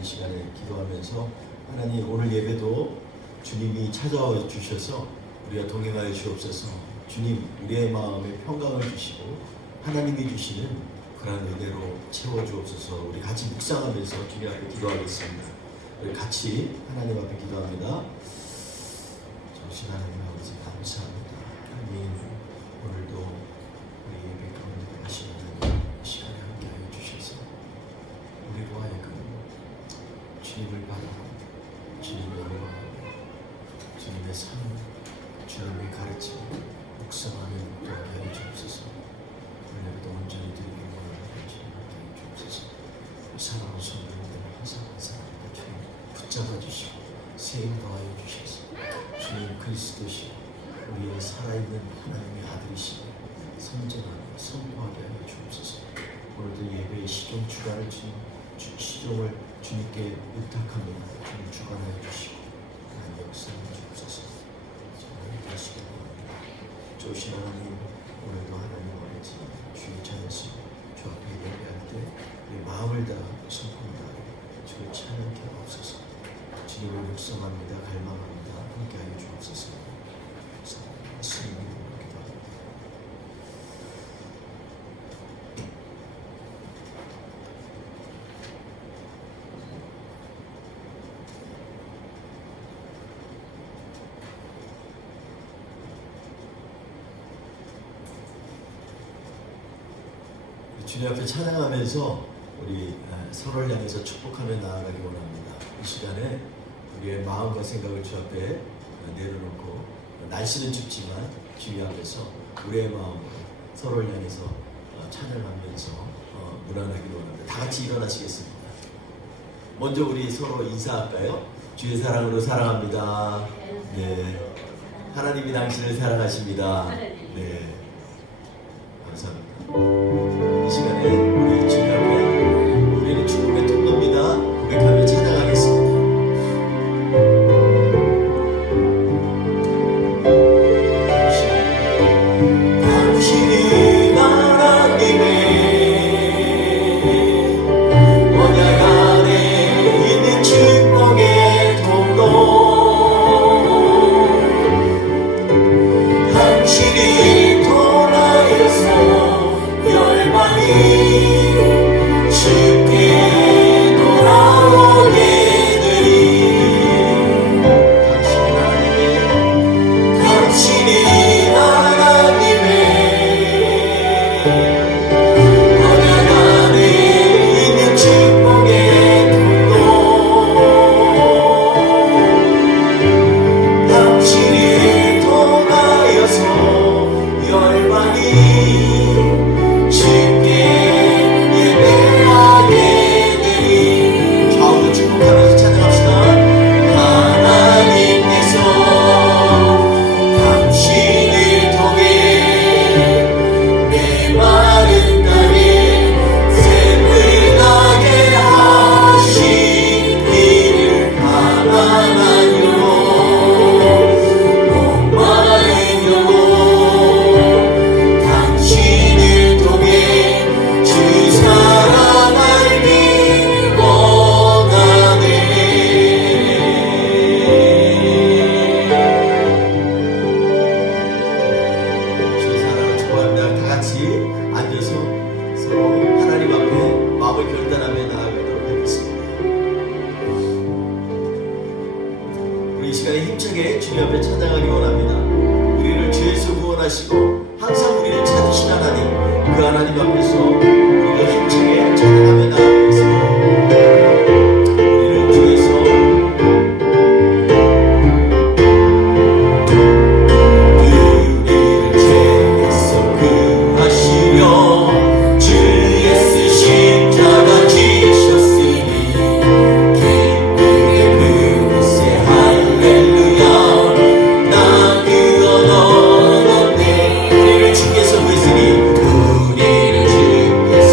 이 시간에 기도하면서 하나님 오늘 예배도 주님이 찾아와 주셔서 우리가 동행하여 주옵소서. 주님 우리의 마음에 평강을 주시고 하나님이 주시는 그런 은혜로 채워주옵소서. 우리 같이 묵상하면서 주님 앞에 기도하겠습니다. 우리 같이 하나님 앞에 기도합니다. 정신 하나님 아버지 감사합니다. 하나님 오늘도 우리 예배 가운데 하시는 이 시간에 함께하여 주셔서 우리로 하여금 주님을 바라고 주님을 영광하며 주님의 삶, 주님의 가르침 묵상하며 묵도하게 하여 주옵소서. 오늘도 온전히 드리기 원하는 주님께 하여 주옵소서. 사랑하는 성도님들 항상 주님 붙잡아 주시고 세임 더하여 주셔서 주님 그리스도시요 우리의 살아있는 하나님의 아들이시니 선전하며 선포하게 하여 주옵소서. 오늘도 예배의 시종 주간을 시종을 주님께 의탁합니다. 주님 주관하여 주시고 하나님 역사하여 주옵소서. 정말 다시게 바랍니다. 좋으신 하나님 오늘도 하나님 아버지 주의 찬양씀 주 앞에 예배할 때 우리 마음을 다 선포합니다. 주의 찬양케 하옵소서. 주님을 묵상합니다. 갈망합니다. 함께하여 주옵소서. 예수님의 이름으로 기도합니다. 주님 앞에 찬양하면서 우리 서로를 향해서 축복하며 나아가기 원합니다. 이 시간에 우리의 마음과 생각을 주 앞에 내려놓고 날씨는 춥지만 주님 앞에서 우리의 마음으로 서로를 향해서 찬양하면서 무난하기로 원합니다. 다 같이 일어나시겠습니다. 먼저 우리 서로 인사할까요? 주의 사랑으로 사랑합니다. 네, 하나님이 당신을 사랑하십니다. 네, 감사합니다. 이 시간에 우리 주님 앞에 우리는 축복의 통로입니다. 고백하며 찬양하겠습니다. 당신이 하나님의 언약 안에 있는 축복의 통로 당신이 통하여서 열방이 쉽게 돌아오게 되리 당신이 하나님의 언약 안에 있는 축복의 통로 당신이 통하여서 열방이 우리를 주께서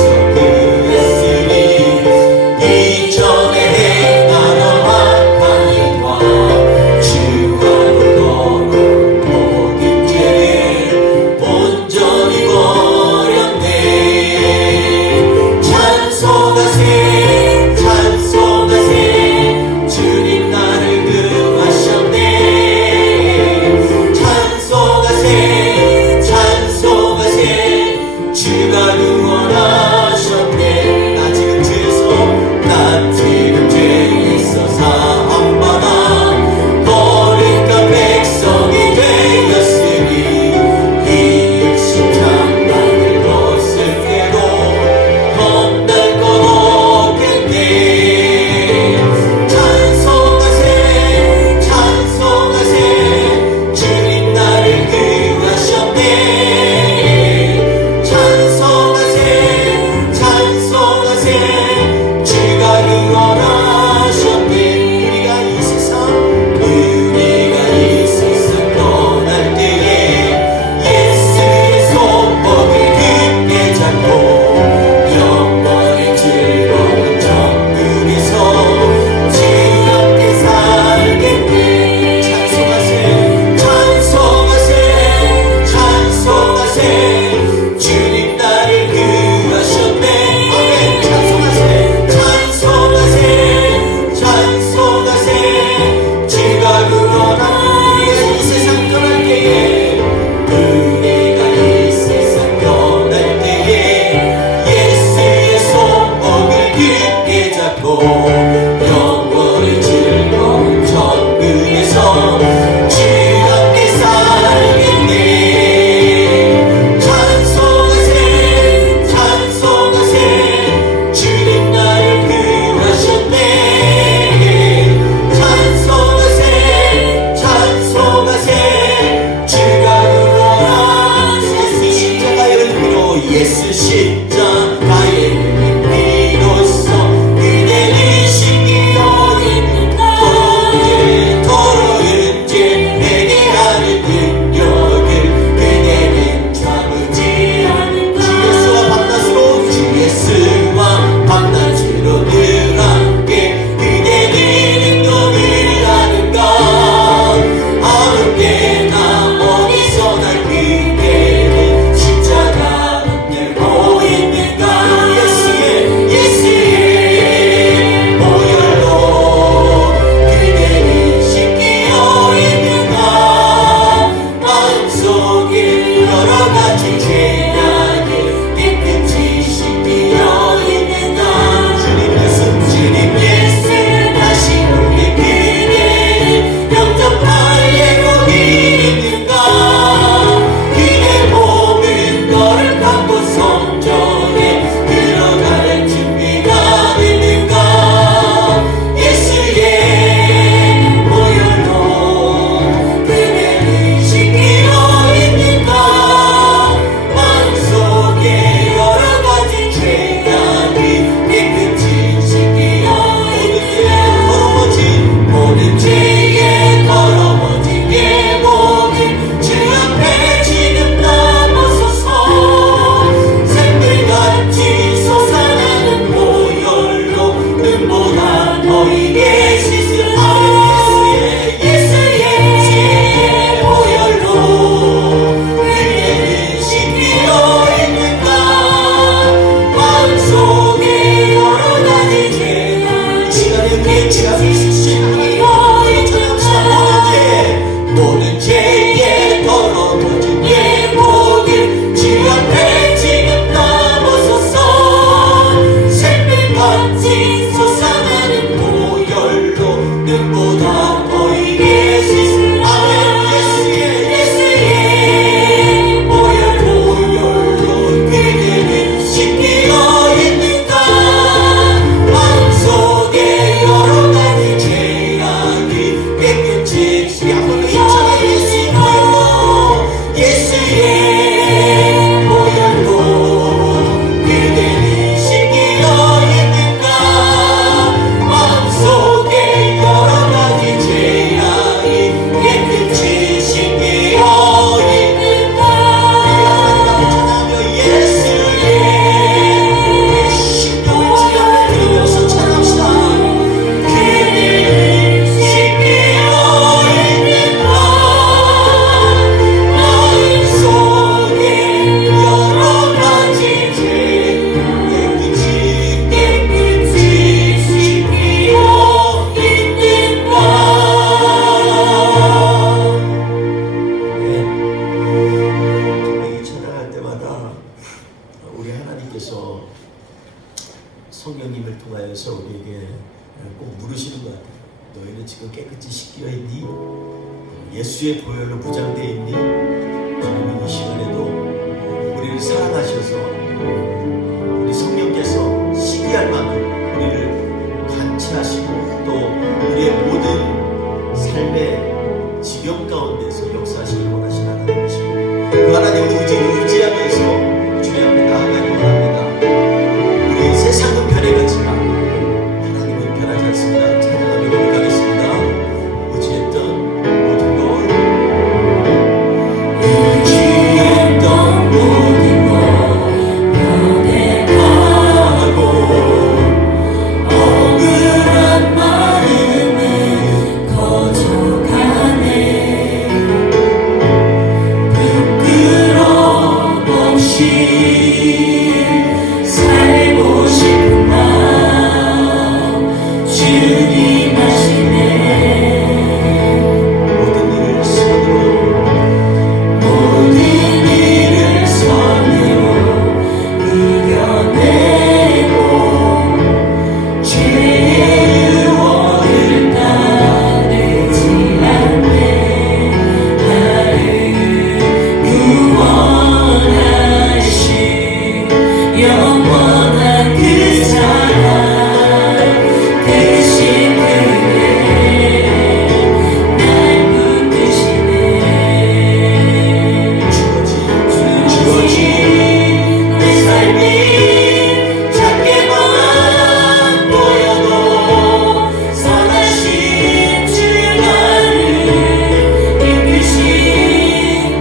하나님 우리의 주 앞에 있으신 하나님 찬양합시다. 모든 죄에 더러워진 예 모든 주 앞에 지금 넘어서서 생명같이 솟아나는 보혈로 눈보다 보이게 씻은 예수의 보혈로 그대는 씻기어 있는가. 마음속에 여러 가지 죄악이 깨끗이 우리 한번 입잖아. 예수의 보혈로 그대는 씻기어 있는가. 마음속에 여러 가지 죄악이 깨끗이 씻기어 있는가. 찬양하며 예수의 신령을 주 앞에 드리면서 찬양합시다. 그대는 씻기어 있는가. 마음속에 여러 가지 죄 깨끗이 씻기어 있는가. 이 찬양할 때마다 우리 하나님께서 성령님을 통하여서 우리에게 꼭 물으시는 것 같아요. 너희는 지금 깨끗이 씻겨 있니? 예수의 보혈로 무장되어 있니? 주님은 이 시간에도 우리를 사랑하셔서 우리 성령께서 시기할 만큼 우리를 관찰하시고 또 우리의 모든 삶의 지경 가운데서 역사하시길 원하시는 하나님이시고 그 하나님을 의지하면서 주님 앞에 나아가기 원합니다. 우리 세상은 변해가지만 하나님은 변하지 않습니다. 찬양하며 고백하겠습니다. 의지했던 모든 것 변해가고 억울한 마음은 거쳐가네. 부끄럼 없이 살고 싶은 마음 주님 아시네. 모든 일을 선으로 이겨내고 죄의 유혹을 따르지 않네. 나를 구원하신 영원한 그 사랑 대신 그대 날 붙드시네. 주어진 내 삶이 작게만 보여도 선하신 주 나를 이끄신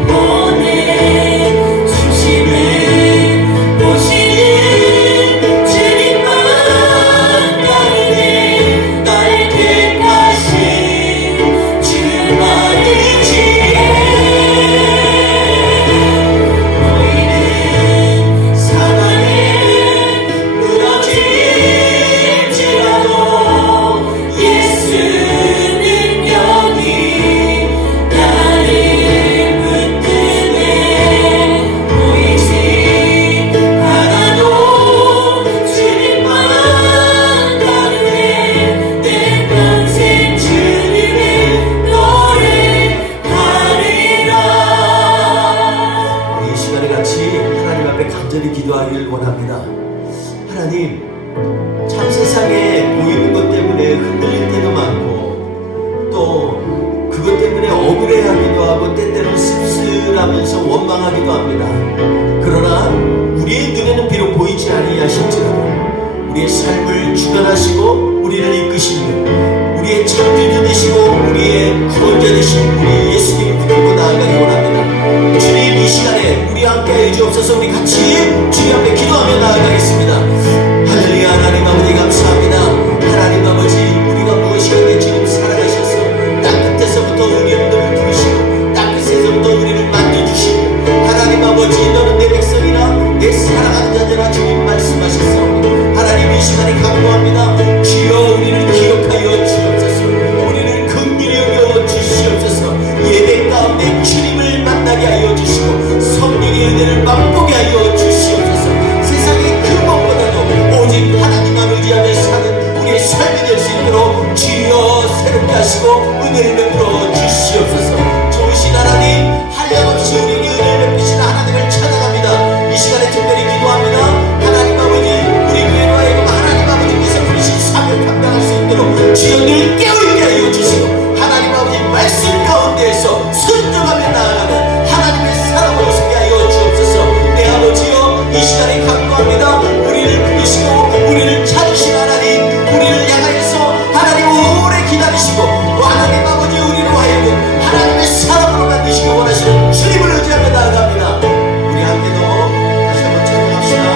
보내 중심을 보시는 주님만 다르네. 날 택하신 주만이지에 너희는 사방에 무너질지라도 예수 능력이 나를 붙드네. 보이지 않아도 주님만 다르네. 내 평생 주님을 노래하리라. 우리 이 시간에 같이 하나님 앞에 간절히 기도하기를 원합니다. 하나님, 참 세상에 보이는 것 때문에 흔들릴 때도 많고 또 그것 때문에 억울해하기도 하고 때때로 씁쓸하면서 원망하기도 합니다. 그러나 우리의 눈에는 비록 보이지 아니하실지라도 우리의 삶을 주관하시고 우리를 이끄시는 우리의 창조주 되시고 우리의 구원자 되신 우리 예수님을 붙들고 나아가기 원합니다. 주님, 이 시간에 우리 함께 해주옵소서. 우리 같이 주님 앞에 기도하며 나아가겠습니다. 할렐루야. 하나님 아버지 감사합니다. 하나님 아버지, 우리가 무엇이든지 주님 사랑하셔서 땅끝에서부터 우리 영들을 부르시고 땅끝에서부터 우리를 만져주시고 하나님 아버지, 너는 내 백성이라 내 사랑하는 자들아 주님 말씀하셨사오니 하나님 이 시간에 주여 새롭게 하시고 은혜를 베풀어 주시옵소서. 좋으신 하나님, 한량없이 우리에게 은혜를 베푸시는 하나님을 찬양합니다. 이 시간에 특별히 기도합니다. 하나님 아버지, 우리 교회로 하여금 하나님 아버지께서 부르신 사명을 감당할 수 있도록 주여 늘 깨어있게 하여 주시고, 하나님 아버지 말씀 가운데에서 순종하며 나아가는 하나님의 사람으로 서게 하여 주옵소서. 내 아버지여, 이 시간에 간구합니다. 우리를 부르시고 우리를 찾으신 하나님, 우리를 향하여서 하나님 오래 기다리시고 또 하나님 아버지 우리로 하여금 하나님의 사람으로 만드시기 원하시는 주님을 의지하며 나아갑니다. 우리 함께도 다시 한번 찬양합시다.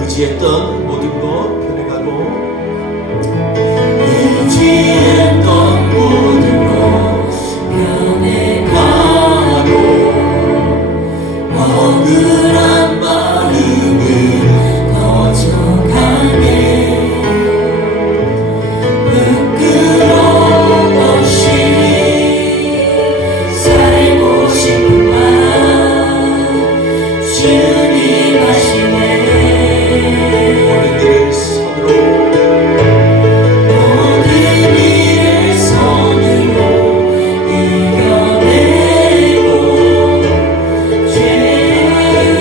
의지했던 모든 것 변해가고, 의지했던 모든 것 변해가고, 억울한 마음은 거져가네. 부끄러움 없이 살고 싶은 맘 주님 하시네. 모든 일을 손으로 모든 일을 손으로 이겨내고 죄의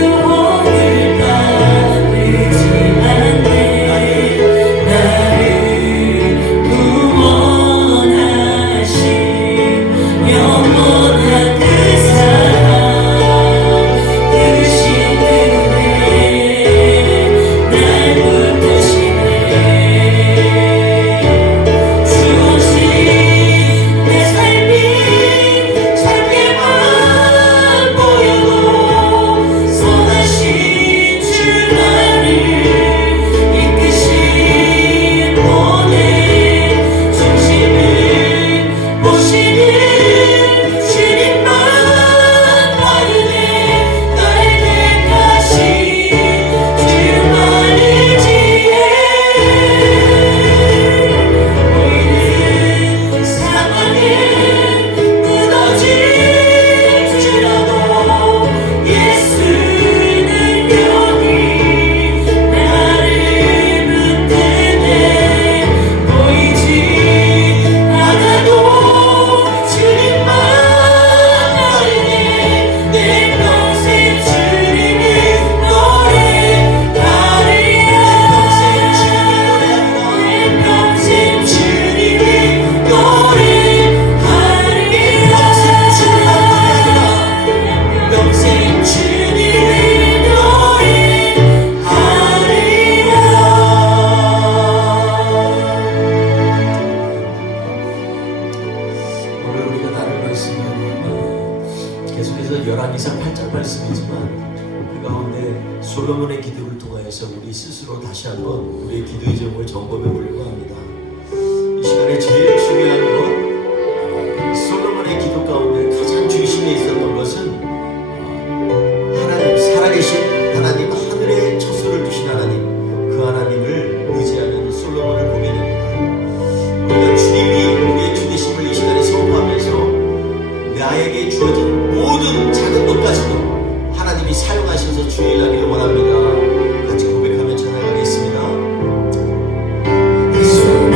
유혹을 따르지 않네. 나를 구원하신 영원한 그 사랑, 크신 은혜 날 붙드시네. 주어진 내 삶이 작게만 보여도 선하신 주 나를 이끄신 본의 중심을 보시는 주님만 나르네. 날 택하신 주만 의지해. 보이는 상황에 무너질지라도 예수는 여기 나를 붙드네. 보이지 않아도 주님만 나르네. 내 평생 주님을 노래하리라. 내 평생 주님을 노래하리라. 평생 주님을 노래하리라. 오늘 우리가 나눌 말씀은 계속해서 열왕기상 8장 말씀이지만 그 가운데 솔로몬의 기도를 통하여서 우리 스스로 다시 한번 우리의 기도의 제목을 점검해 보려고 합니다. 이 시간에 제일 중요한 건 솔로몬의 기도 가운데 가장 중심에 있었던 것은 하나님, 살아계신 하나님, 하늘에 처소를 두신 하나님, 그 하나님을 의지하는 솔로몬을 보게 됩니다. 우리가 주님이 우리의 주 되심을 이 시간에 선포하면서 나에게 주어진 모든 작은 것까지도 하나님이 사용하셔서 주의하기를 원합니다. 같이 고백하며 찬양하겠습니다. 내 손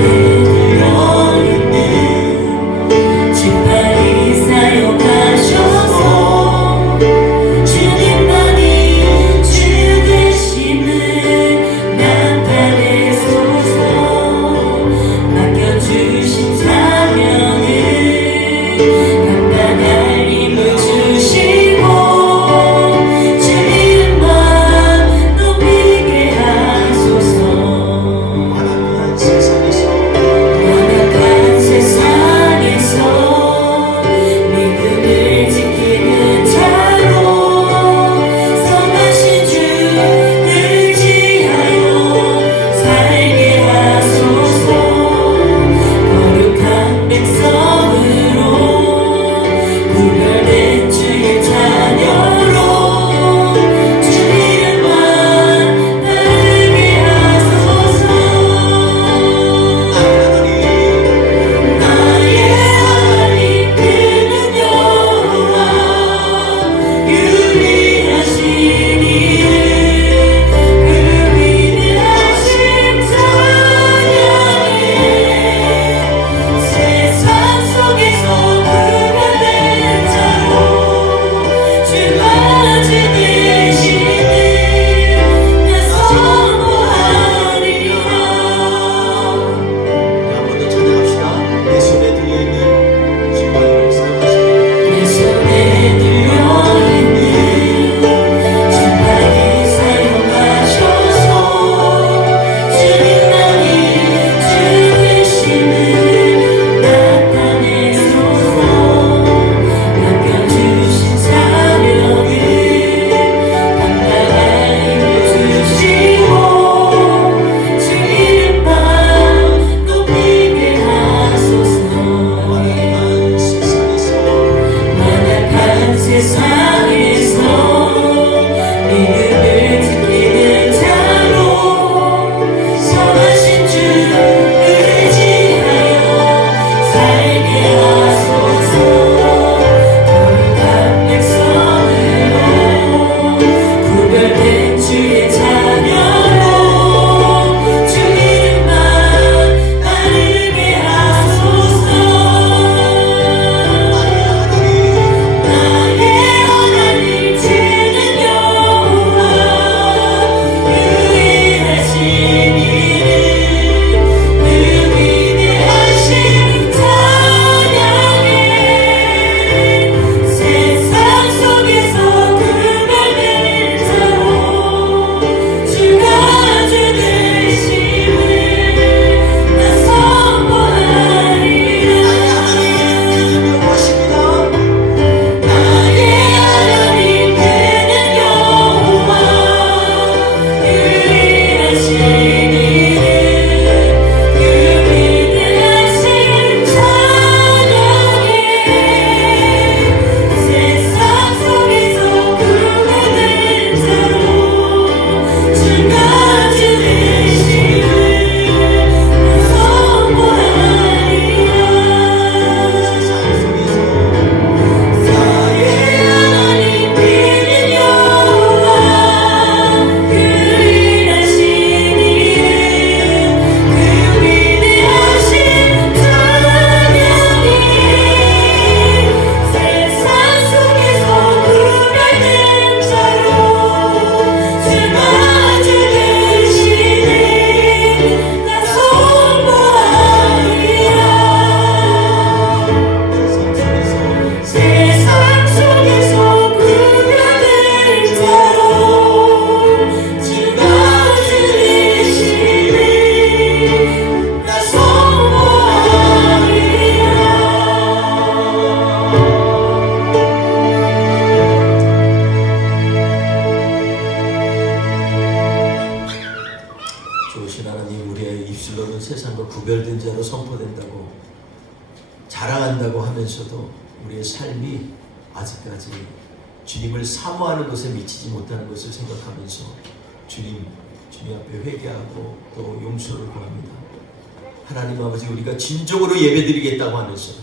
구별된 자로 선포된다고 자랑한다고 하면서도 우리의 삶이 아직까지 주님을 사모하는 것에 미치지 못하는 것을 생각하면서 주님 앞에 회개하고 또 용서를 구합니다. 하나님 아버지, 우리가 진정으로 예배드리겠다고 하면서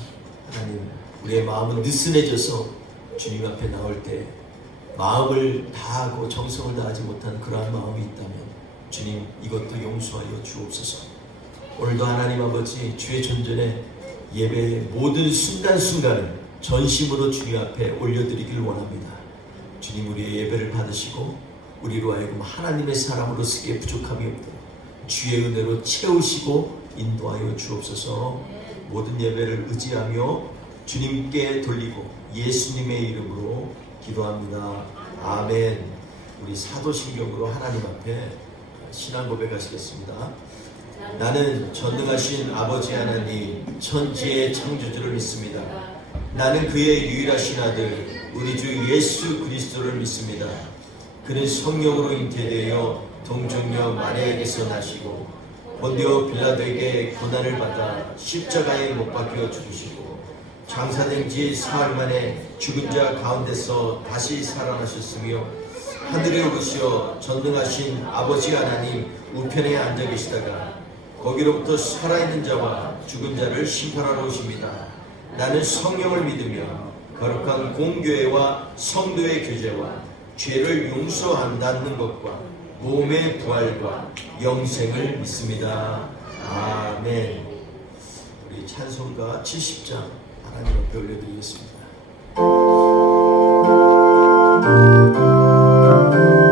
하나님, 우리의 마음은 느슨해져서 주님 앞에 나올 때 마음을 다하고 정성을 다하지 못한 그러한 마음이 있다면 주님, 이것도 용서하여 주옵소서. 오늘도 하나님 아버지, 주의 전전에 예배의 모든 순간순간을 전심으로 주님 앞에 올려드리길 원합니다. 주님, 우리의 예배를 받으시고 우리로 하여금 하나님의 사람으로 쓰기에 부족함이 없도록 주의 은혜로 채우시고 인도하여 주옵소서. 모든 예배를 의지하며 주님께 돌리고 예수님의 이름으로 기도합니다. 아멘. 우리 사도신경으로 하나님 앞에 신앙 고백하시겠습니다. 나는 전능하신 아버지 하나님, 천지의 창조주를 믿습니다. 나는 그의 유일하신 아들 우리 주 예수 그리스도를 믿습니다. 그는 성령으로 잉태되어 동정녀 마리아에게서 나시고 본디오 빌라도에게 고난을 받아 십자가에 못 박혀 죽으시고 장사된 지 사흘 만에 죽은 자 가운데서 다시 살아나셨으며 하늘에 오르시어 전능하신 아버지 하나님 우편에 앉아 계시다가 거기로부터 살아있는 자와 죽은 자를 심판하러 오십니다. 나는 성령을 믿으며 거룩한 공교회와 성도의 교제와 죄를 용서한다는 것과 몸의 부활과 영생을 믿습니다. 아멘. 우리 찬송가 70장 하나님 앞에 올려드리겠습니다. 널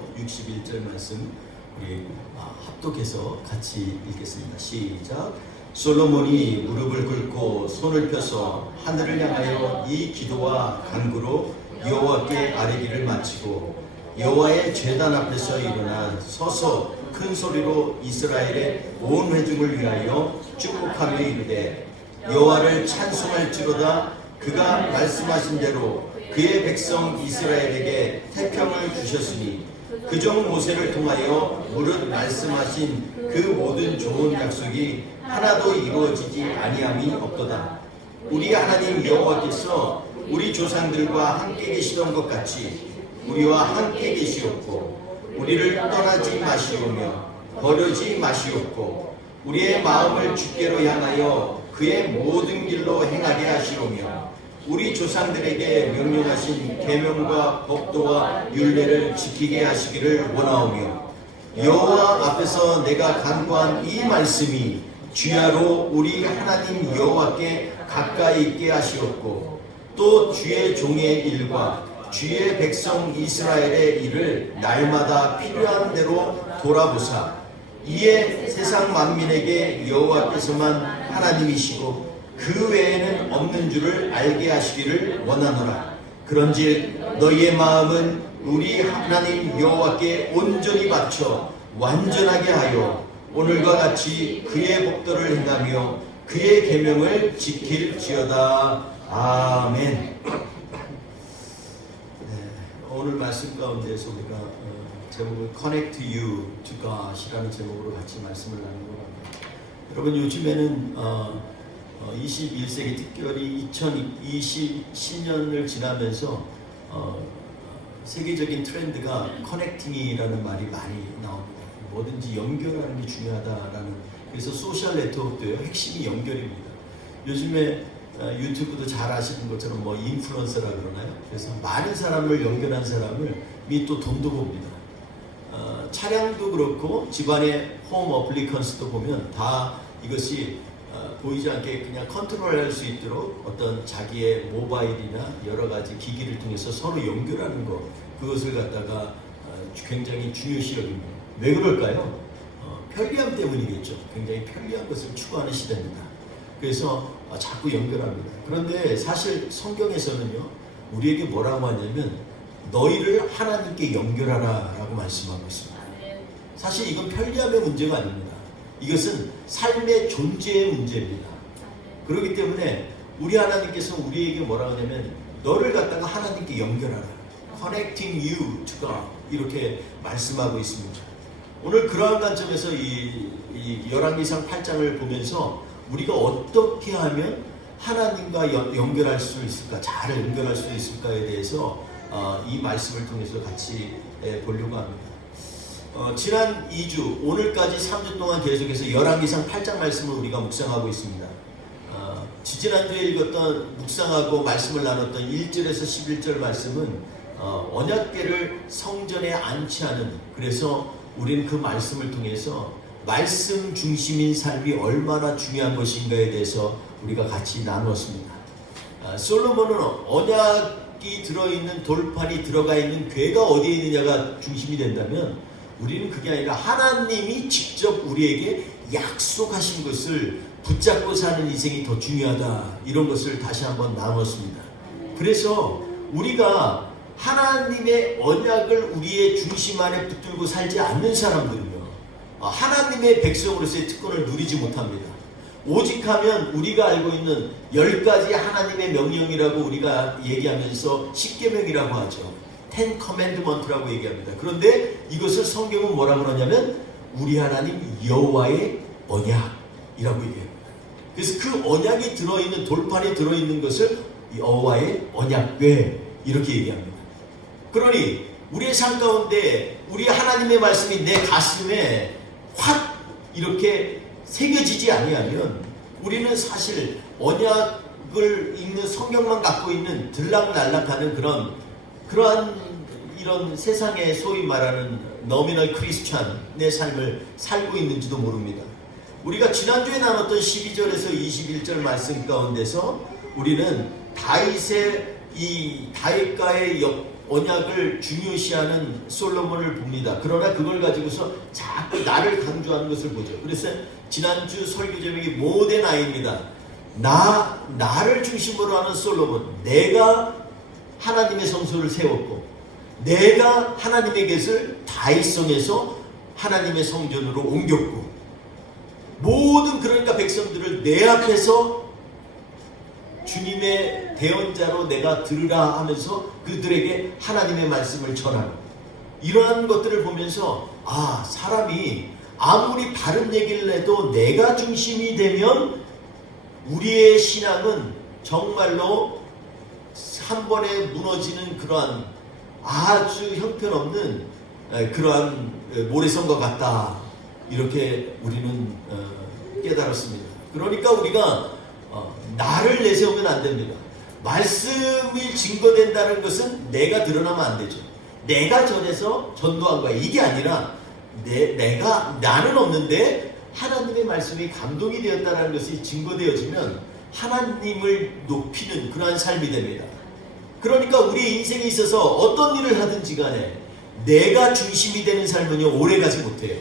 가운데서 61절 말씀 우리 합독해서 같이 읽겠습니다. 시작. 솔로몬이 무릎을 꿇고 손을 펴서 하늘을 향하여 이 기도와 간구로 여호와께 아뢰기를 마치고 여호와의 제단 앞에서 일어나 서서 큰 소리로 이스라엘의 온 회중을 위하여 축복하며 이르되 여호와를 찬송할지로다. 그가 말씀하신 대로 그의 백성 이스라엘에게 태평을 주셨으니 그종 모세를 통하여 무릇 말씀하신 그 모든 좋은 약속이 하나도 이루어지지 아니함이 없도다. 우리 하나님 여호와께서 우리 조상들과 함께 계시던 것 같이 우리와 함께 계시옵고 우리를 떠나지 마시오며 버리지 마시옵고 우리의 마음을 주께로 향하여 그의 모든 길로 행하게 하시오며 우리 조상들에게 명령하신 계명과 법도와 율례를 지키게 하시기를 원하오며 여호와 앞에서 내가 간구한 이 말씀이 주야로 우리 하나님 여호와께 가까이 있게 하시옵고 또 주의 종의 일과 주의 백성 이스라엘의 일을 날마다 필요한 대로 돌아보사 이에 세상 만민에게 여호와께서만 하나님이시고 그 외에는 없는 줄을 알게 하시기를 원하노라. 그런즉 너희의 마음은 우리 하나님 여호와께 온전히 바쳐 완전하게 하여 오늘과 같이 그의 법도를 행하며 그의 계명을 지킬지어다. 아멘. 오늘 말씀 가운데서 우리가 제목을 Connect You to God이라는 제목으로 같이 말씀을 나누고 합니다. 여러분 요즘에는 21세기 특별히 2020년을 지나면서 세계적인 트렌드가 커넥팅이라는 말이 많이 나옵니다. 뭐든지 연결하는 게 중요하다라는, 그래서 소셜 네트워크도요 핵심이 연결입니다. 요즘에 유튜브도 잘 아시는 것처럼 뭐 인플루언서라 그러나요? 그래서 많은 사람을 연결한 사람을 또 돈도 봅니다. 차량도 그렇고 집안의 홈 어플리컨스도 보면 다 이것이 보이지 않게 그냥 컨트롤할 수 있도록 어떤 자기의 모바일이나 여러 가지 기기를 통해서 서로 연결하는 것, 그것을 갖다가 굉장히 중요시 여깁니다. 왜 그럴까요? 편리함 때문이겠죠. 굉장히 편리한 것을 추구하는 시대입니다. 그래서 자꾸 연결합니다. 그런데 사실 성경에서는요 우리에게 뭐라고 하냐면 너희를 하나님께 연결하라 라고 말씀하고 있습니다. 사실 이건 편리함의 문제가 아닙니다. 이것은 삶의 존재의 문제입니다. 그렇기 때문에 우리 하나님께서 우리에게 뭐라고 하냐면 너를 갖다가 하나님께 연결하라. Connecting you to God 이렇게 말씀하고 있습니다. 오늘 그러한 관점에서 이 열왕기상 8장을 보면서 우리가 어떻게 하면 하나님과 연결할 수 있을까, 잘 연결할 수 있을까에 대해서 이 말씀을 통해서 같이 보려고 합니다. 지난 2주, 오늘까지 3주 동안 계속해서 열왕기상 8장 말씀을 우리가 묵상하고 있습니다. 지지난주에 읽었던 묵상하고 말씀을 나눴던 1절에서 11절 말씀은 언약궤를 성전에 안치하는, 그래서 우리는 그 말씀을 통해서 말씀 중심인 삶이 얼마나 중요한 것인가에 대해서 우리가 같이 나누었습니다. 솔로몬은 언약이 들어있는 돌판이 들어가 있는 궤가 어디에 있느냐가 중심이 된다면 우리는 그게 아니라 하나님이 직접 우리에게 약속하신 것을 붙잡고 사는 인생이 더 중요하다, 이런 것을 다시 한번 나눴습니다. 그래서 우리가 하나님의 언약을 우리의 중심 안에 붙들고 살지 않는 사람들은요 하나님의 백성으로서의 특권을 누리지 못합니다. 오직 하면 우리가 알고 있는 10가지 하나님의 명령이라고 우리가 얘기하면서 10계명이라고 하죠. 10 commandment라고 얘기합니다. 그런데 이것을 성경은 뭐라고 그러냐면 우리 하나님 여호와의 언약이라고 얘기합니다. 그래서 그 언약이 들어있는, 돌판에 들어있는 것을 여호와의 언약궤 이렇게 얘기합니다. 그러니 우리의 삶 가운데 우리 하나님의 말씀이 내 가슴에 확 이렇게 새겨지지 아니하면 우리는 사실 언약을 읽는, 성경만 갖고 있는 들락날락하는 그러한 이런 세상에 소위 말하는 너미널 크리스찬의 삶을 살고 있는지도 모릅니다. 우리가 지난주에 나눴던 12절에서 21절 말씀 가운데서 우리는 다윗의 이 다윗과의 언약을 중요시하는 솔로몬을 봅니다. 그러나 그걸 가지고서 자꾸 나를 강조하는 것을 보죠. 그래서 지난주 설교 제목이 모든 아이입니다. 나를 중심으로 하는 솔로몬. 내가 하나님의 성소를 세웠고 내가 하나님의 것을 다윗성에서 하나님의 성전으로 옮겼고 모든 그러니까 백성들을 내 앞에서 주님의 대언자로 내가 들으라 하면서 그들에게 하나님의 말씀을 전하는 이러한 것들을 보면서 사람이 아무리 바른 얘기를 해도 내가 중심이 되면 우리의 신앙은 정말로 한 번에 무너지는 그러한 아주 형편없는 그러한 모래성과 같다. 이렇게 우리는 깨달았습니다. 그러니까 우리가 나를 내세우면 안 됩니다. 말씀이 증거된다는 것은 내가 드러나면 안 되죠. 내가 전해서 전도한 거야. 이게 아니라 나는 없는데 하나님의 말씀이 감동이 되었다는 것이 증거되어지면 하나님을 높이는 그러한 삶이 됩니다. 그러니까 우리의 인생에 있어서 어떤 일을 하든지 간에 내가 중심이 되는 삶은요 오래가지 못해요.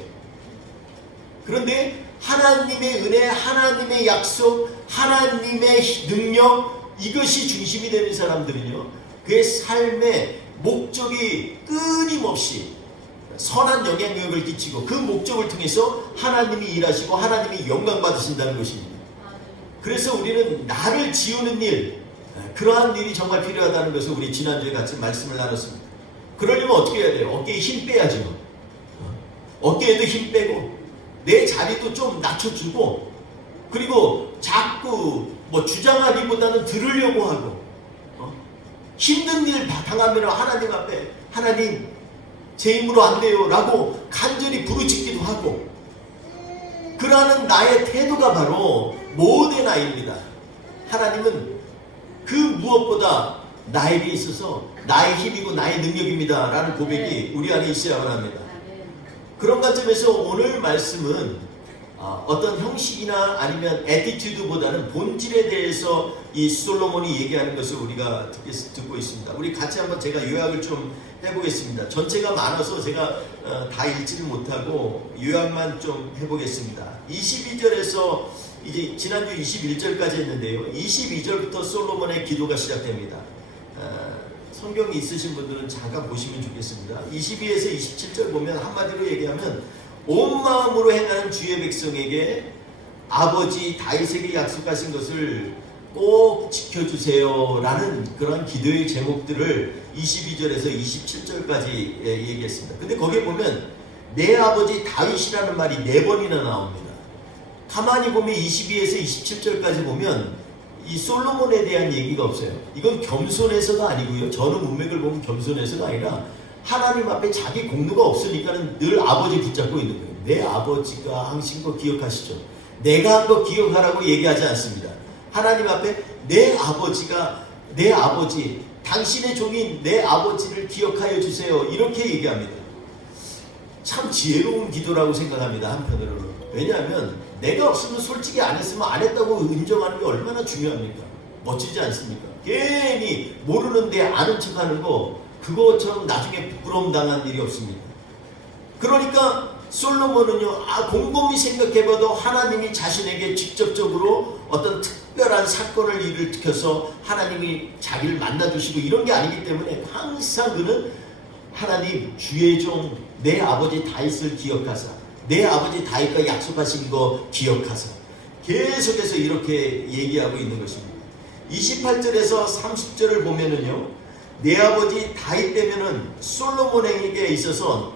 그런데 하나님의 은혜, 하나님의 약속, 하나님의 능력 이것이 중심이 되는 사람들은요 그의 삶의 목적이 끊임없이 선한 영향력을 끼치고 그 목적을 통해서 하나님이 일하시고 하나님이 영광 받으신다는 것입니다. 그래서 우리는 나를 지우는 일, 그러한 일이 정말 필요하다는 것을 우리 지난주에 같이 말씀을 나눴습니다. 그러려면 어떻게 해야 돼요? 어깨에 힘 빼야죠. 어깨에도 힘 빼고 내 자리도 좀 낮춰주고 그리고 자꾸 주장하기보다는 들으려고 하고 힘든 일 당하면 하나님 앞에 하나님 제 힘으로 안 돼요 라고 간절히 부르짖기도 하고 그러한 나의 태도가 바로 모든 아이입니다. 하나님은 그 무엇보다 나에게 있어서 나의 힘이고 나의 능력입니다 라는 고백이 우리 안에 있어야만 합니다. 그런 관점에서 오늘 말씀은 어떤 형식이나 아니면 애티튜드보다는 본질에 대해서 이 솔로몬이 얘기하는 것을 우리가 듣고 있습니다. 우리 같이 한번 제가 요약을 좀 해보겠습니다. 전체가 많아서 제가 다 읽지를 못하고 요약만 좀 해보겠습니다. 22절에서 이제 지난주 21절까지 했는데요. 22절부터 솔로몬의 기도가 시작됩니다. 성경이 있으신 분들은 잠깐 보시면 좋겠습니다. 22에서 27절 보면 한마디로 얘기하면 온 마음으로 행하는 주의 백성에게 아버지 다윗에게 약속하신 것을 꼭 지켜주세요 라는 그런 기도의 제목들을 22절에서 27절까지 얘기했습니다. 근데 거기에 보면 내 아버지 다윗이라는 말이 4번이나 나옵니다. 가만히 보면 22에서 27절까지 보면 이 솔로몬에 대한 얘기가 없어요. 이건 겸손해서가 아니고요. 저는 문맥을 보면 겸손해서가 아니라 하나님 앞에 자기 공로가 없으니까는 늘 아버지 붙잡고 있는 거예요. 내 아버지가 하신 거 기억하시죠? 내가 한 거 기억하라고 얘기하지 않습니다. 하나님 앞에 내 아버지, 당신의 종인 내 아버지를 기억하여 주세요. 이렇게 얘기합니다. 참 지혜로운 기도라고 생각합니다. 한편으로는. 왜냐하면 내가 없으면 솔직히 안 했으면 안 했다고 인정하는 게 얼마나 중요합니까? 멋지지 않습니까? 괜히 모르는데 아는 척하는 거 그거처럼 나중에 부끄러움 당한 일이 없습니다. 그러니까 솔로몬은요 곰곰이 생각해봐도 하나님이 자신에게 직접적으로 어떤 특별한 사건을 일으켜서 하나님이 자기를 만나주시고 이런 게 아니기 때문에 항상 그는 하나님 주의 종 내 아버지 다윗을 기억하사 내 아버지 다윗과 약속하신 거 기억하사 계속해서 이렇게 얘기하고 있는 것입니다. 28절에서 30절을 보면은요 내 아버지 다윗 되면은 솔로몬에게 있어서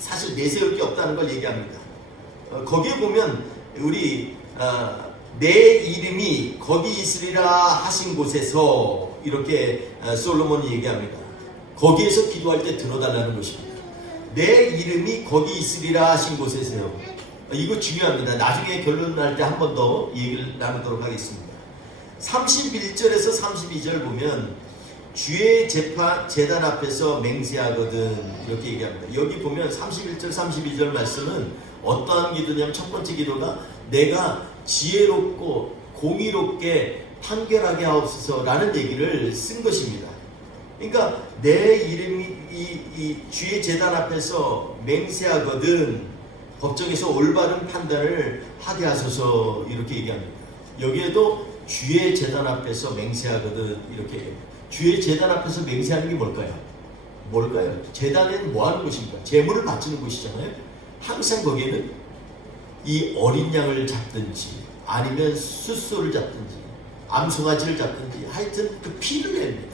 사실 내세울 게 없다는 걸 얘기합니다. 거기에 보면 우리 내 이름이 거기 있으리라 하신 곳에서 이렇게 솔로몬이 얘기합니다. 거기에서 기도할 때 들어달라는 것입니다. 내 이름이 거기 있으리라 하신 곳에서요. 이거 중요합니다. 나중에 결론 날 때 한 번 더 얘기를 나누도록 하겠습니다. 31절에서 32절 보면 주의 재단 앞에서 맹세하거든 이렇게 얘기합니다. 여기 보면 31절 32절 말씀은 어떠한 기도냐면 첫 번째 기도가 내가 지혜롭고 공의롭게 판결하게 하옵소서 라는 얘기를 쓴 것입니다. 그러니까 내 이름이 이 주의 제단 앞에서 맹세하거든 법정에서 올바른 판단을 하게 하소서 이렇게 얘기합니다. 여기에도 주의 제단 앞에서 맹세하거든 이렇게 주의 제단 앞에서 맹세하는 게 뭘까요? 뭘까요? 제단은 뭐 하는 곳입니까? 제물을 바치는 곳이잖아요. 항상 거기에는 이 어린 양을 잡든지 아니면 숫소를 잡든지 암송아지를 잡든지 하여튼 그 피를 냅니다.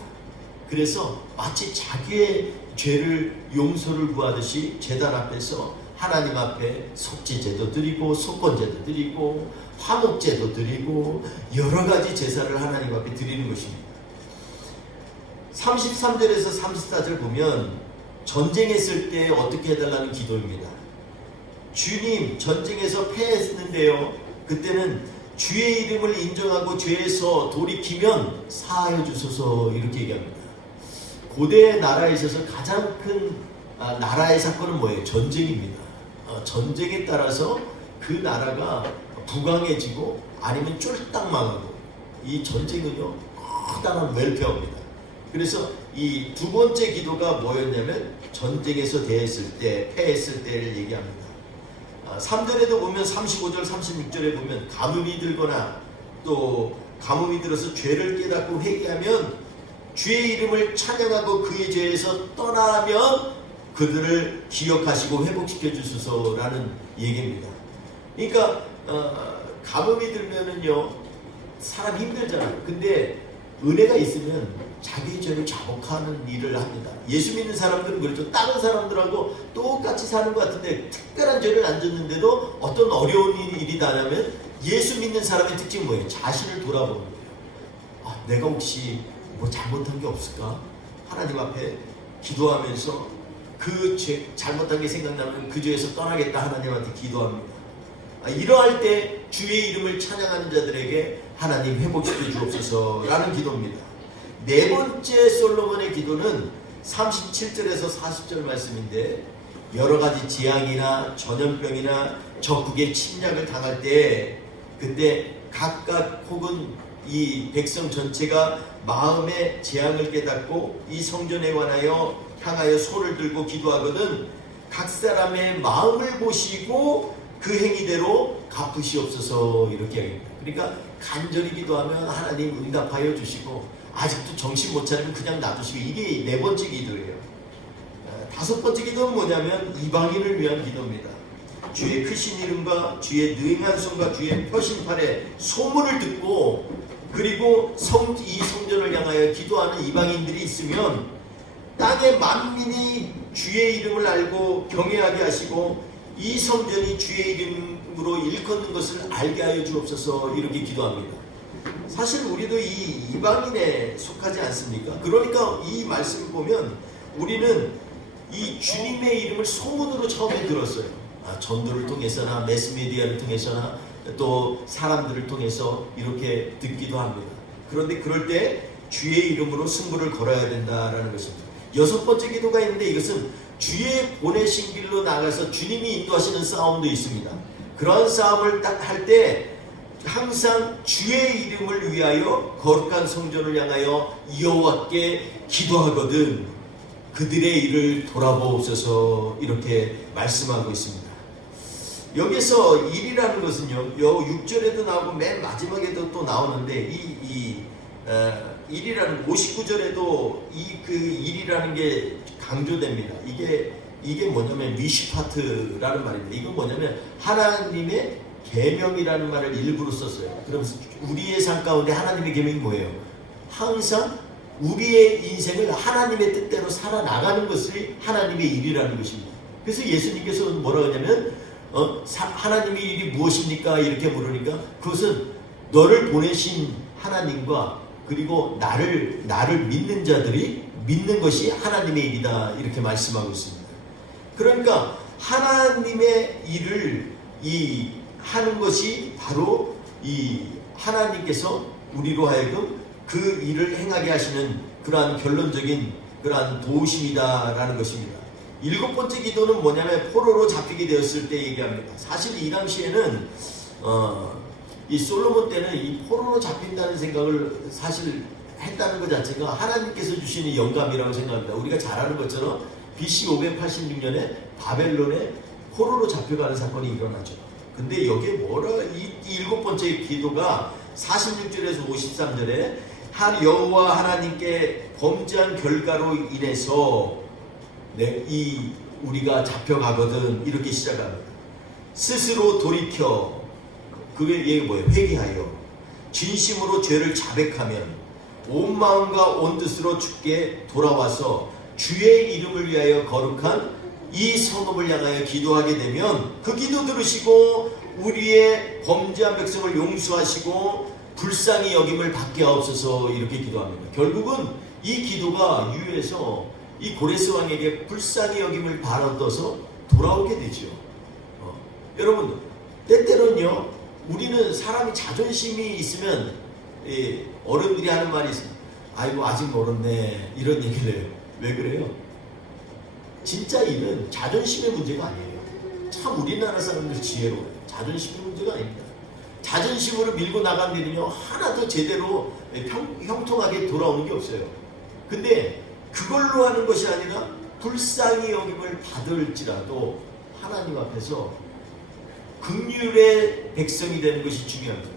그래서 마치 자기의 죄를 용서를 구하듯이 제단 앞에서 하나님 앞에 속죄제도 드리고 속건제도 드리고 화목제도 드리고 여러 가지 제사를 하나님 앞에 드리는 것입니다. 33절에서 34절 보면 전쟁했을 때 어떻게 해달라는 기도입니다. 주님 전쟁에서 패했는데요. 그때는 주의 이름을 인정하고 죄에서 돌이키면 사하여 주소서 이렇게 얘기합니다. 고대 나라에 있어서 가장 큰 나라의 사건은 뭐예요? 전쟁입니다. 전쟁에 따라서 그 나라가 부강해지고 아니면 쫄딱 망하고 이 전쟁은요 커다란 웰페어입니다. 그래서 이 두 번째 기도가 뭐였냐면 전쟁에서 패했을 때를 얘기합니다. 3절에도 보면 35절 36절에 보면 가뭄이 들거나 또 가뭄이 들어서 죄를 깨닫고 회개하면 주의 이름을 찬양하고 그의 죄에서 떠나면 그들을 기억하시고 회복시켜 주소서라는 얘기입니다. 그러니까 가뭄이 들면은요 사람 힘들잖아요. 근데 은혜가 있으면 자기 죄를 자복하는 일을 합니다. 예수 믿는 사람들은 그렇죠. 다른 사람들하고 똑같이 사는 것 같은데 특별한 죄를 안 졌는데도 어떤 어려운 일이 나냐면 예수 믿는 사람의 특징이 뭐예요? 자신을 돌아보는 거예요. 내가 혹시 뭐 잘못한 게 없을까? 하나님 앞에 기도하면서 그 죄 잘못한 게 생각나면 그 죄에서 떠나겠다 하나님한테 기도합니다. 이러할 때 주의 이름을 찬양하는 자들에게 하나님 회복시켜 주옵소서라는 기도입니다. 네 번째 솔로몬의 기도는 37절에서 40절 말씀인데 여러 가지 재앙이나 전염병이나 적국의 침략을 당할 때 그때 각각 혹은 이 백성 전체가 마음의 재앙을 깨닫고 이 성전에 향하여 손을 들고 기도하거든 각 사람의 마음을 보시고 그 행위대로 갚으시옵소서 이렇게 합니다. 그러니까 간절히 기도하면 하나님 응답하여 주시고 아직도 정신 못 차리면 그냥 놔두시고 이게 네 번째 기도예요. 다섯 번째 기도는 뭐냐면 이방인을 위한 기도입니다. 주의 크신 이름과 주의 능한 손과 주의 표심팔에 소문을 듣고 그리고 이 성전을 향하여 기도하는 이방인들이 있으면 땅의 만민이 주의 이름을 알고 경외하게 하시고 이 성전이 주의 이름으로 일컫는 것을 알게 하여 주옵소서 이렇게 기도합니다. 사실 우리도 이 이방인에 속하지 않습니까? 그러니까 이 말씀을 보면 우리는 이 주님의 이름을 소문으로 처음에 들었어요. 전도를 통해서나 매스미디어를 통해서나 또 사람들을 통해서 이렇게 듣기도 합니다. 그런데 그럴 때 주의 이름으로 승부를 걸어야 된다라는 것입니다. 여섯 번째 기도가 있는데 이것은 주의 보내신 길로 나가서 주님이 인도하시는 싸움도 있습니다. 그런 싸움을 딱 할 때 항상 주의 이름을 위하여 거룩한 성전을 향하여 여호와께 기도하거든 그들의 일을 돌아보옵소서 이렇게 말씀하고 있습니다. 여기서 일이라는 것은요 6절에도 나오고 맨 마지막에도 또 나오는데 일이라는 59절에도 그 일이라는 게 강조됩니다. 이게 뭐냐면 미시파트라는 말입니다. 이건 뭐냐면 하나님의 계명이라는 말을 일부러 썼어요. 그러면서 우리의 삶 가운데 하나님의 계명이 뭐예요? 항상 우리의 인생을 하나님의 뜻대로 살아나가는 것이 하나님의 일이라는 것입니다. 그래서 예수님께서 뭐라 하냐면 하나님의 일이 무엇입니까? 이렇게 물으니까 그것은 너를 보내신 하나님과 그리고 나를 믿는 자들이 믿는 것이 하나님의 일이다 이렇게 말씀하고 있습니다. 그러니까 하나님의 일을 하는 것이 바로 이 하나님께서 우리로 하여금 그 일을 행하게 하시는 그러한 결론적인 그러한 도우심이다라는 것입니다. 일곱 번째 기도는 뭐냐면 포로로 잡히게 되었을 때 얘기합니다. 사실 이 당시에는 이 솔로몬 때는 이 포로로 잡힌다는 생각을 사실 했다는 것 자체가 하나님께서 주시는 영감이라고 생각합니다. 우리가 잘 아는 것처럼 BC 586년에 바벨론에 포로로 잡혀가는 사건이 일어나죠. 근데 여기에 뭐라 이 일곱 번째 기도가 46절에서 53절에 한 여호와 하나님께 범죄한 결과로 인해서 이 우리가 잡혀가거든 이렇게 시작합니다. 스스로 돌이켜 그게 얘기 뭐예요? 회개하여 진심으로 죄를 자백하면 온 마음과 온 뜻으로 주께 돌아와서 주의 이름을 위하여 거룩한 이 성읍을 향하여 기도하게 되면 그 기도 들으시고 우리의 범죄한 백성을 용서하시고 불쌍히 여김을 받게 하옵소서 이렇게 기도합니다. 결국은 이 기도가 유에서 이 고레스 왕에게 불쌍히 여김을 받아서 돌아오게 되죠. 여러분 때때로는요 우리는 사람이 자존심이 있으면 어른들이 하는 말이 있습니다. 아이고 아직 멀었네 이런 얘기를 해요. 왜 그래요? 진짜 이는 자존심의 문제가 아니에요. 참 우리나라 사람들 지혜로워요. 자존심의 문제가 아닙니다. 자존심으로 밀고 나간 일은요 하나도 제대로 형통하게 돌아오는 게 없어요. 근데 그걸로 하는 것이 아니라 불쌍히 여김을 받을지라도 하나님 앞에서 긍휼의 백성이 되는 것이 중요합니다.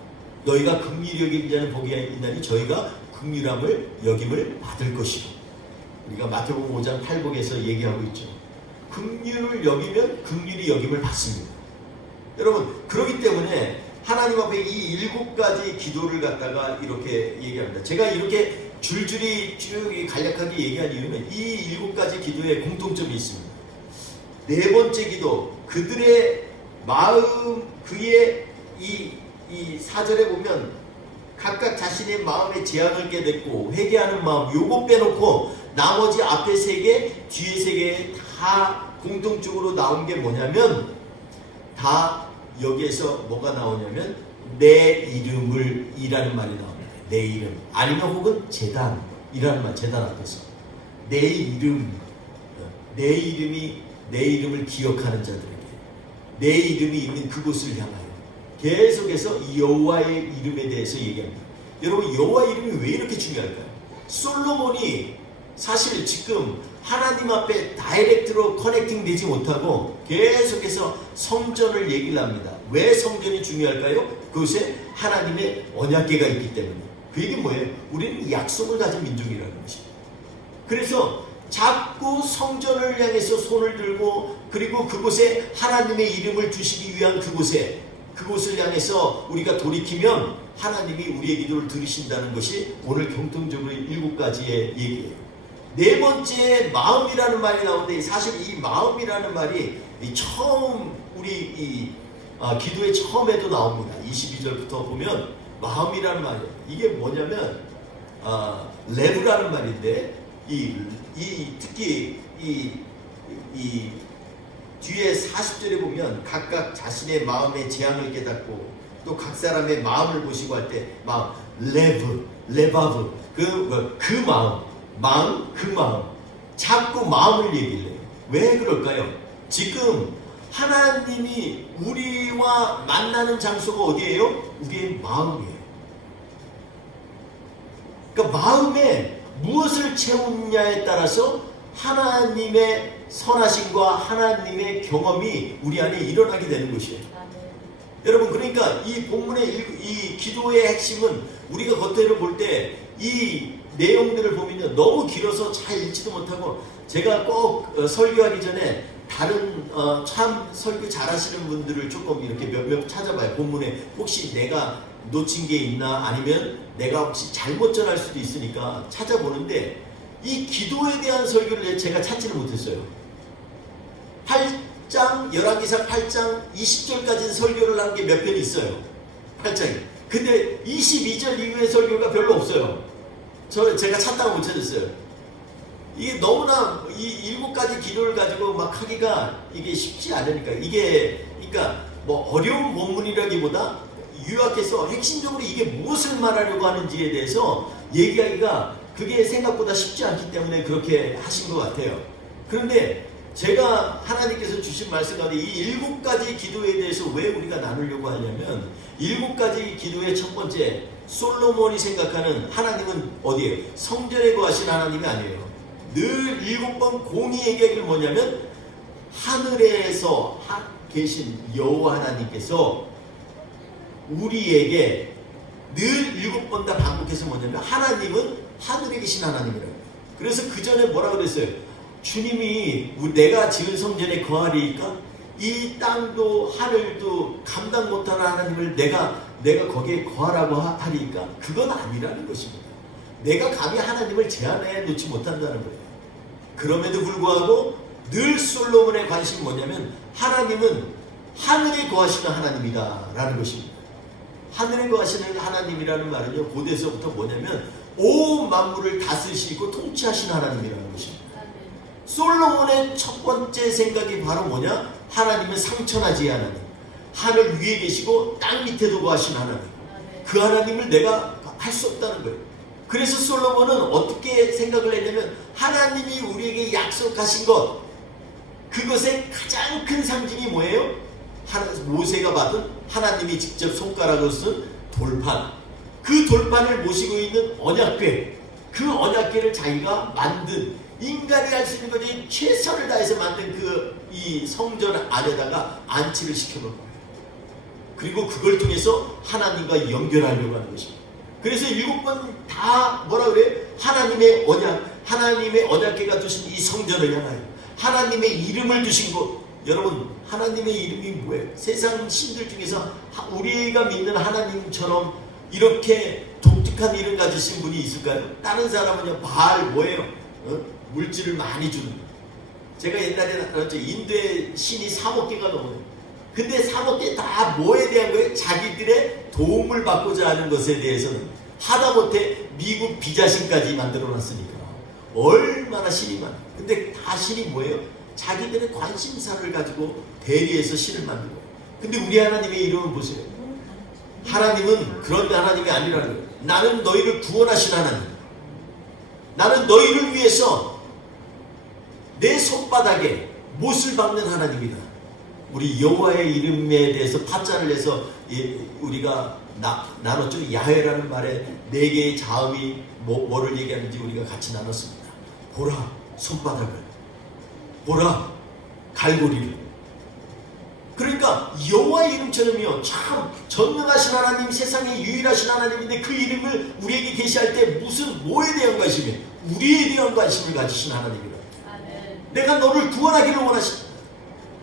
너희가 긍휼히 여긴 자는 복이 있나니 저희가 긍휼함을 여김을 받을 것이고 우리가 마태복음 5장 8복에서 얘기하고 있죠. 긍휼을 여기면 긍휼히 여김을 받습니다. 여러분 그렇기 때문에 하나님 앞에 이 7가지 기도를 갖다가 이렇게 얘기합니다. 제가 이렇게 줄줄이 쭉 간략하게 얘기한 이유는 이 7가지 기도에 공통점이 있습니다. 네 번째 기도 그들의 마음 그의 이 4절에 보면 각각 자신의 마음에 재앙을 깨닫고 회개하는 마음 요거 빼놓고 나머지 앞에 3개 뒤에 3개 다 공통적으로 나온 게 뭐냐면 다 여기에서 뭐가 나오냐면 내 이름을 이라는 말이 나옵니다. 내 이름 아니면 혹은 재단이라는 말 재단 앞에서 내 이름 내 이름이 내 이름을 기억하는 자들에게 내 이름이 있는 그곳을 향하여 계속해서 여호와의 이름에 대해서 얘기합니다. 여러분 여호와 이름이 왜 이렇게 중요할까요? 솔로몬이 사실 지금 하나님 앞에 다이렉트로 커넥팅 되지 못하고 계속해서 성전을 얘기를 합니다. 왜 성전이 중요할까요? 그곳에 하나님의 언약궤가 있기 때문에. 그 얘기는 뭐예요? 우리는 약속을 가진 민족이라는 것입니다. 그래서 자꾸 성전을 향해서 손을 들고 그리고 그곳에 하나님의 이름을 두시기 위한 그곳을 향해서 우리가 돌이키면 하나님이 우리의 기도를 들으신다는 것이 오늘 공통적으로 7가지의 얘기예요. 네 번째 마음이라는 말이 나오는데 사실 이 마음이라는 말이 처음 우리 기도의 처음에도 나옵니다. 22절부터 보면 마음이라는 말이에요. 이게 뭐냐면 레브라는 말인데 특히 이 뒤에 40절에 보면 각각 자신의 마음의 재앙을 깨닫고 또 각 사람의 마음을 보시고 할 때 마음 레바브 그 마음 자꾸 마음을 얘기를 해요. 왜 그럴까요? 지금 하나님이 우리와 만나는 장소가 어디예요? 우리의 마음이에요. 그러니까 마음에 무엇을 채우느냐에 따라서 하나님의 선하심과 하나님의 경험이 우리 안에 일어나게 되는 것이에요. 여러분 그러니까 이 본문의 이 기도의 핵심은 우리가 겉으로 볼 때 이 내용들을 보면요 너무 길어서 잘 읽지도 못하고 제가 꼭 설교하기 전에 다른 참 설교 잘하시는 분들을 조금 이렇게 몇몇 찾아봐요. 본문에 혹시 내가 놓친 게 있나 아니면 내가 혹시 잘못 전할 수도 있으니까 찾아보는데 이 기도에 대한 설교를 제가 찾지는 못했어요. 8장 열왕기상 8장 20절까지는 설교를 한 게 몇 편 있어요. 8장이. 근데 22절 이후의 설교가 별로 없어요. 제가 찾다가 못 찾았어요. 이게 너무나 이 7가지 기도를 가지고 막 하기가 이게 쉽지 않으니까 이게 그러니까 뭐 어려운 본문이라기보다 유학해서 핵심적으로 이게 무엇을 말하려고 하는지에 대해서 얘기하기가 그게 생각보다 쉽지 않기 때문에 그렇게 하신 것 같아요. 그런데 제가 하나님께서 주신 말씀 가운데 이 7가지 기도에 대해서 왜 우리가 나누려고 하냐면 7가지 기도의 첫 번째, 솔로몬이 생각하는 하나님은 어디에요? 성전에 거하신 하나님이 아니에요. 늘 7번 공의 얘기가 뭐냐면 하늘에서 계신 여호와 하나님께서 우리에게 늘 7번 다 반복해서 뭐냐면 하나님은 하늘에 계신 하나님이라고. 그래서 그 전에 뭐라 그랬어요? 주님이 내가 지은 성전에 거하리까 이 땅도 하늘도 감당 못하는 하나님을 내가 거기에 거하라고 하리까 그건 아니라는 것입니다. 내가 감히 하나님을 제한해 놓지 못한다는 거예요. 그럼에도 불구하고 늘 솔로몬의 관심이 뭐냐면 하나님은 하늘에 거하시는 하나님이다 라는 것입니다. 하늘에 거하시는 하나님이라는 말은요, 고대에서부터 뭐냐면 온 만물을 다스리시고 통치하시는 하나님이라는 것입니다. 솔로몬의 첫 번째 생각이 바로 뭐냐? 하나님은 상천하지 하나님, 하늘 위에 계시고 땅 밑에도 거하신 하나님, 그 하나님을 내가 할 수 없다는 거예요. 그래서 솔로몬은 어떻게 생각을 했냐면 하나님이 우리에게 약속하신 것, 그것의 가장 큰 상징이 뭐예요? 모세가 받은 하나님이 직접 손가락으로 쓴 돌판, 그 돌판을 모시고 있는 언약궤, 그 언약궤를 자기가 만든, 인간이 할 수 있는 것이 최선을 다해서 만든 이 성전 안에다가 안치를 시켜놓은 거예요. 그리고 그걸 통해서 하나님과 연결하려고 하는 것입니다. 그래서 7번 다 뭐라 그래요? 하나님의 언약궤가 두신 이 성전을 향하여 하나님의 이름을 두신 곳. 여러분, 하나님의 이름이 뭐예요? 세상 신들 중에서 우리가 믿는 하나님처럼 이렇게 독특한 이름 가지신 분이 있을까요? 다른 사람은요, 바알 뭐예요? 물질을 많이 주는. 제가 옛날에 알았죠. 인도의 신이 3억 개가 넘어요. 근데 3억 개 다 뭐에 대한 거예요? 자기들의 도움을 받고자 하는 것에 대해서는. 하다못해 미국 비자신까지 만들어 놨으니까 얼마나 신이 많아. 근데 다 신이 뭐예요? 자기들의 관심사를 가지고 대리해서 신을 만들고. 근데 우리 하나님의 이름은 보세요. 하나님은 그런 하나님이 아니라는 거예요. 나는 너희를 구원하신 하나님, 나는 너희를 위해서 내 손바닥에 못을 박는 하나님이다. 우리 여호와의 이름에 대해서 타짜를 해서 우리가 나눴죠. 야훼라는 말에 4개의 자음이 뭐를 얘기하는지 우리가 같이 나눴습니다. 보라 손바닥을, 보라 갈고리를. 그러니까 여호와의 이름처럼요, 참 전능하신 하나님, 세상에 유일하신 하나님인데 그 이름을 우리에게 계시할 때 뭐에 대한 관심이에요? 우리에 대한 관심을 가지신 하나님이라. 내가 너를 구원하기를 원하신다.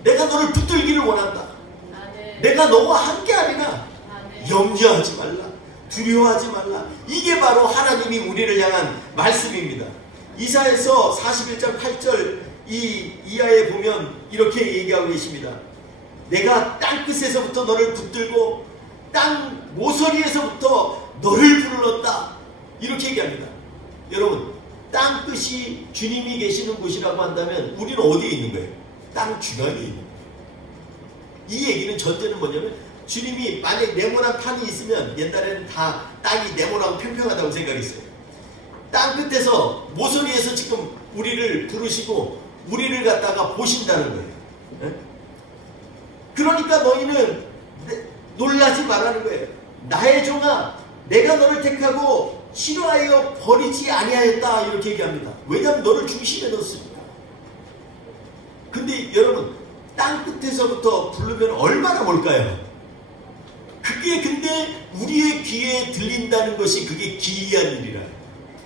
내가 너를 붙들기를 원한다. 내가 너와 함께하리라. 염려하지 말라. 두려워하지 말라. 이게 바로 하나님이 우리를 향한 말씀입니다. 이사야서 41장 8절 이하에 보면 이렇게 얘기하고 계십니다. 내가 땅끝에서부터 너를 붙들고 땅 모서리에서부터 너를 불렀다. 이렇게 얘기합니다. 여러분, 땅끝이 주님이 계시는 곳이라고 한다면 우리는 어디에 있는 거예요? 땅 중앙에 있는 거예요. 이 얘기는 전제는 뭐냐면 주님이 만약 네모난 판이 있으면 옛날에는 다 땅이 네모나고 평평하다고 생각했어요. 땅끝에서 모서리에서 지금 우리를 부르시고 우리를 갖다가 보신다는 거예요. 네? 그러니까 너희는 놀라지 말라는 거예요. 나의 종아, 내가 너를 택하고 싫어하여 버리지 아니하였다. 이렇게 얘기합니다. 왜냐하면 너를 중심에 넣었으니까. 근데 여러분, 땅끝에서부터 부르면 얼마나 멀까요? 그게 근데 우리의 귀에 들린다는 것이 그게 기이한 일이라.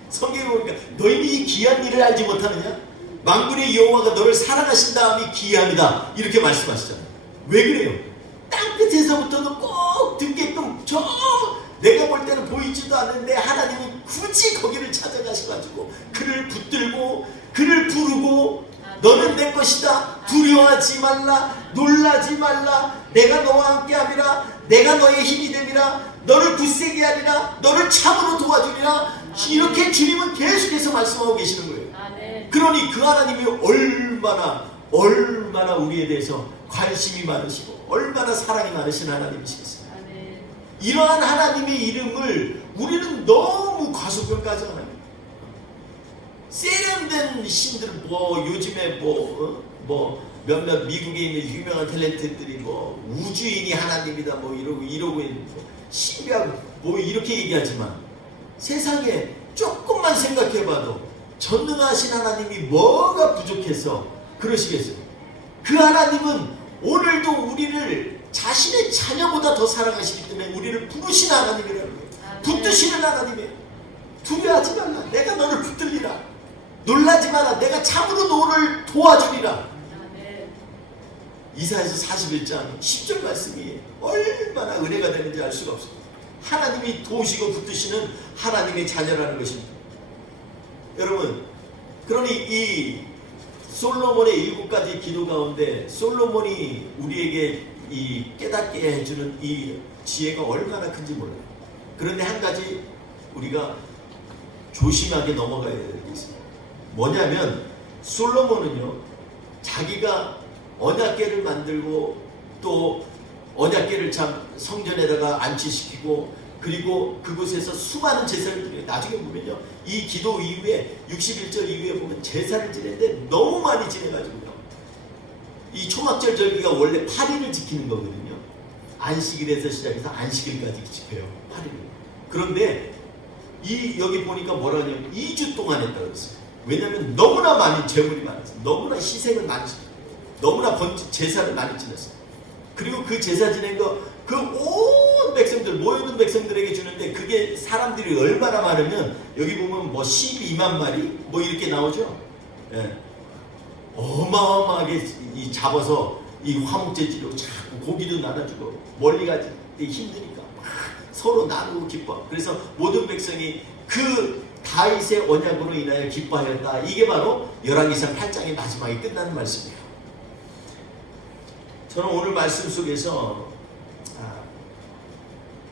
성경에 보니까 너희는 이 기이한 일을 알지 못하느냐? 만군의 여호와가 너를 사랑하신 다음이 기이함이다. 이렇게 말씀하시잖아요. 왜 그래요? 땅끝에서부터는 꼭 듣게끔 내가 볼 때는 보이지도 않는데 하나님이 굳이 거기를 찾아가셔가지고 그를 붙들고 그를 부르고 너는 내 것이다. 두려워하지 말라. 놀라지 말라. 내가 너와 함께함이라. 내가 너의 힘이 됨이라. 너를 굳세게 하리라. 너를 참으로 도와주리라. 이렇게 주님은 계속해서 말씀하고 계시는 거예요. 그러니 그 하나님이 얼마나 우리에 대해서 관심이 많으시고 얼마나 사랑이 많으신 하나님이시겠어요. 이러한 하나님의 이름을 우리는 너무 과소평가하잖아요. 세련된 신들 요즘에 뭐 몇몇 미국에 있는 유명한 탤런트들이 뭐 우주인이 하나님이다 뭐 이러고 있는 뭐 신비하고 뭐 이렇게 얘기하지만 세상에 조금만 생각해봐도 전능하신 하나님이 뭐가 부족해서 그러시겠어요? 그 하나님은 오늘도 우리를 자신의 자녀보다 더 사랑하시기 때문에 우리를 부르신 하나님이라는 거예요. 붙드시는 하나님이에요. 두려워하지 말라. 내가 너를 붙들리라. 놀라지 마라. 내가 참으로 너를 도와주리라. 이사야서 41장 10절 말씀이 얼마나 은혜가 되는지 알 수가 없어요. 하나님이 도우시고 붙드시는 하나님의 자녀라는 것입니다. 여러분, 그러니 이 솔로몬의 7가지 기도 가운데 솔로몬이 우리에게 이 깨닫게 해주는 이 지혜가 얼마나 큰지 몰라요. 그런데 한 가지 우리가 조심하게 넘어가야 될 게 있어요. 뭐냐면 솔로몬은요, 자기가 언약궤를 만들고 또 언약궤를 참 성전에다가 안치시키고 그리고 그곳에서 수많은 제사를 드려요. 나중에 보면요, 이 기도 이후에 61절 이후에 보면 제사를 지내는데 너무 많이 지내가지고요, 이 초막절 절기가 원래 8일을 지키는 거거든요. 안식일에서 시작해서 안식일까지 지켜요. 8일. 그런데 여기 보니까 뭐라 하냐면 2주 동안 했다고 했어요. 왜냐하면 너무나 많이 제물이 많았어요. 너무나 희생을 많이 지켰어요. 너무나 제사를 많이 지냈어요. 그리고 그 제사 지낸 거 그 온 백성들, 모여있는 백성들에게 주는데 그게 사람들이 얼마나 많으면 여기 보면 뭐 12만 마리 뭐 이렇게 나오죠. 예. 어마어마하게 잡아서 이 화목제지로 자꾸 고기도 나눠주고 멀리 가기 힘드니까 막 서로 나누고 기뻐. 그래서 모든 백성이 그 다윗의 언약으로 인하여 기뻐하였다. 이게 바로 열왕기상 8장의 마지막에 끝나는 말씀이에요. 저는 오늘 말씀 속에서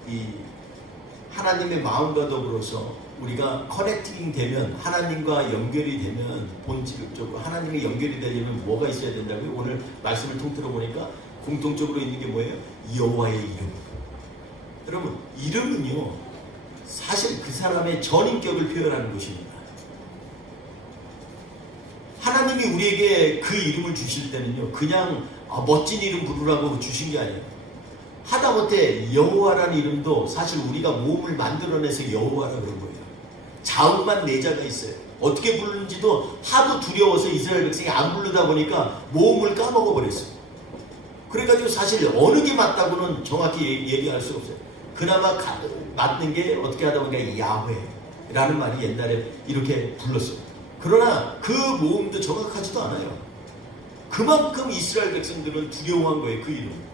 이 하나님의 마음과 더불어서 우리가 커넥팅 되면, 하나님과 연결이 되면, 본질적으로 하나님과 연결이 되려면 뭐가 있어야 된다고요? 오늘 말씀을 통틀어 보니까 공통적으로 있는 게 뭐예요? 여호와의 이름. 여러분, 이름은요 사실 그 사람의 전인격을 표현하는 것입니다. 하나님이 우리에게 그 이름을 주실 때는요, 그냥 멋진 이름 부르라고 주신 게 아니에요. 하다못해 여호와라는 이름도 사실 우리가 모음을 만들어내서 여호와라 그런 거예요. 자음만 4자가 있어요. 어떻게 부르는지도 하도 두려워서 이스라엘 백성이 안 부르다 보니까 모음을 까먹어 버렸어요. 그래가지고 사실 어느 게 맞다고는 정확히 얘기할 수가 없어요. 그나마 맞는 게 어떻게 하다 보니까 야훼라는 말이 옛날에 이렇게 불렀어요. 그러나 그 모음도 정확하지도 않아요. 그만큼 이스라엘 백성들은 두려워한 거예요, 그 이름.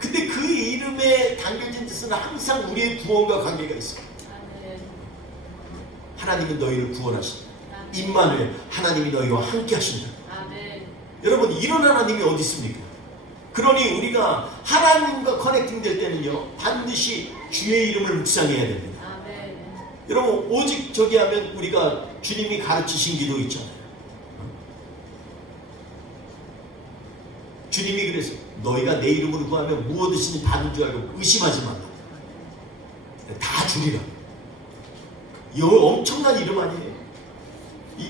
근데 그 이름에 담겨진 뜻은 항상 우리의 구원과 관계가 있어요. 하나님은 너희를 구원하신다. 임마누엘, 하나님이 너희와 함께 하신다. 여러분, 이런 하나님이 어디 있습니까? 그러니 우리가 하나님과 커넥팅 될 때는요, 반드시 주의 이름을 묵상해야 됩니다. 여러분, 오직 저기 하면 우리가 주님이 가르치신 기도 있잖아요. 주님이 그래서 너희가 내 이름으로 구하면 무엇이든지 받는 줄 알고 의심하지 말라. 다 주리라. 이 엄청난 이름 아니에요?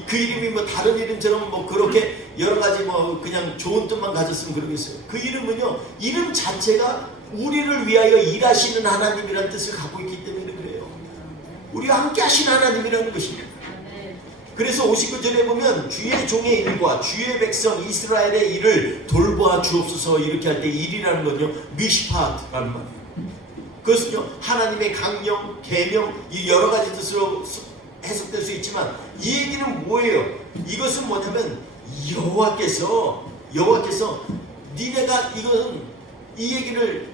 그 이름이 뭐 다른 이름처럼 뭐 그렇게 여러 가지 뭐 그냥 좋은 뜻만 가졌으면 그러겠어요. 그 이름은요, 이름 자체가 우리를 위하여 일하시는 하나님이라는 뜻을 갖고 있기 때문에 그래요. 우리와 함께 하시는 하나님이라는 것입니다. 그래서 59절에 보면 주의 종의 일과 주의 백성 이스라엘의 일을 돌보아 주옵소서 이렇게 할 때 일이라는 건요, 미시팟라는 말이에요. 그것은요, 하나님의 강령, 계명, 이 여러 가지 뜻으로 해석될 수 있지만 이 얘기는 뭐예요? 이것은 뭐냐면 여호와께서 니네가 이 얘기를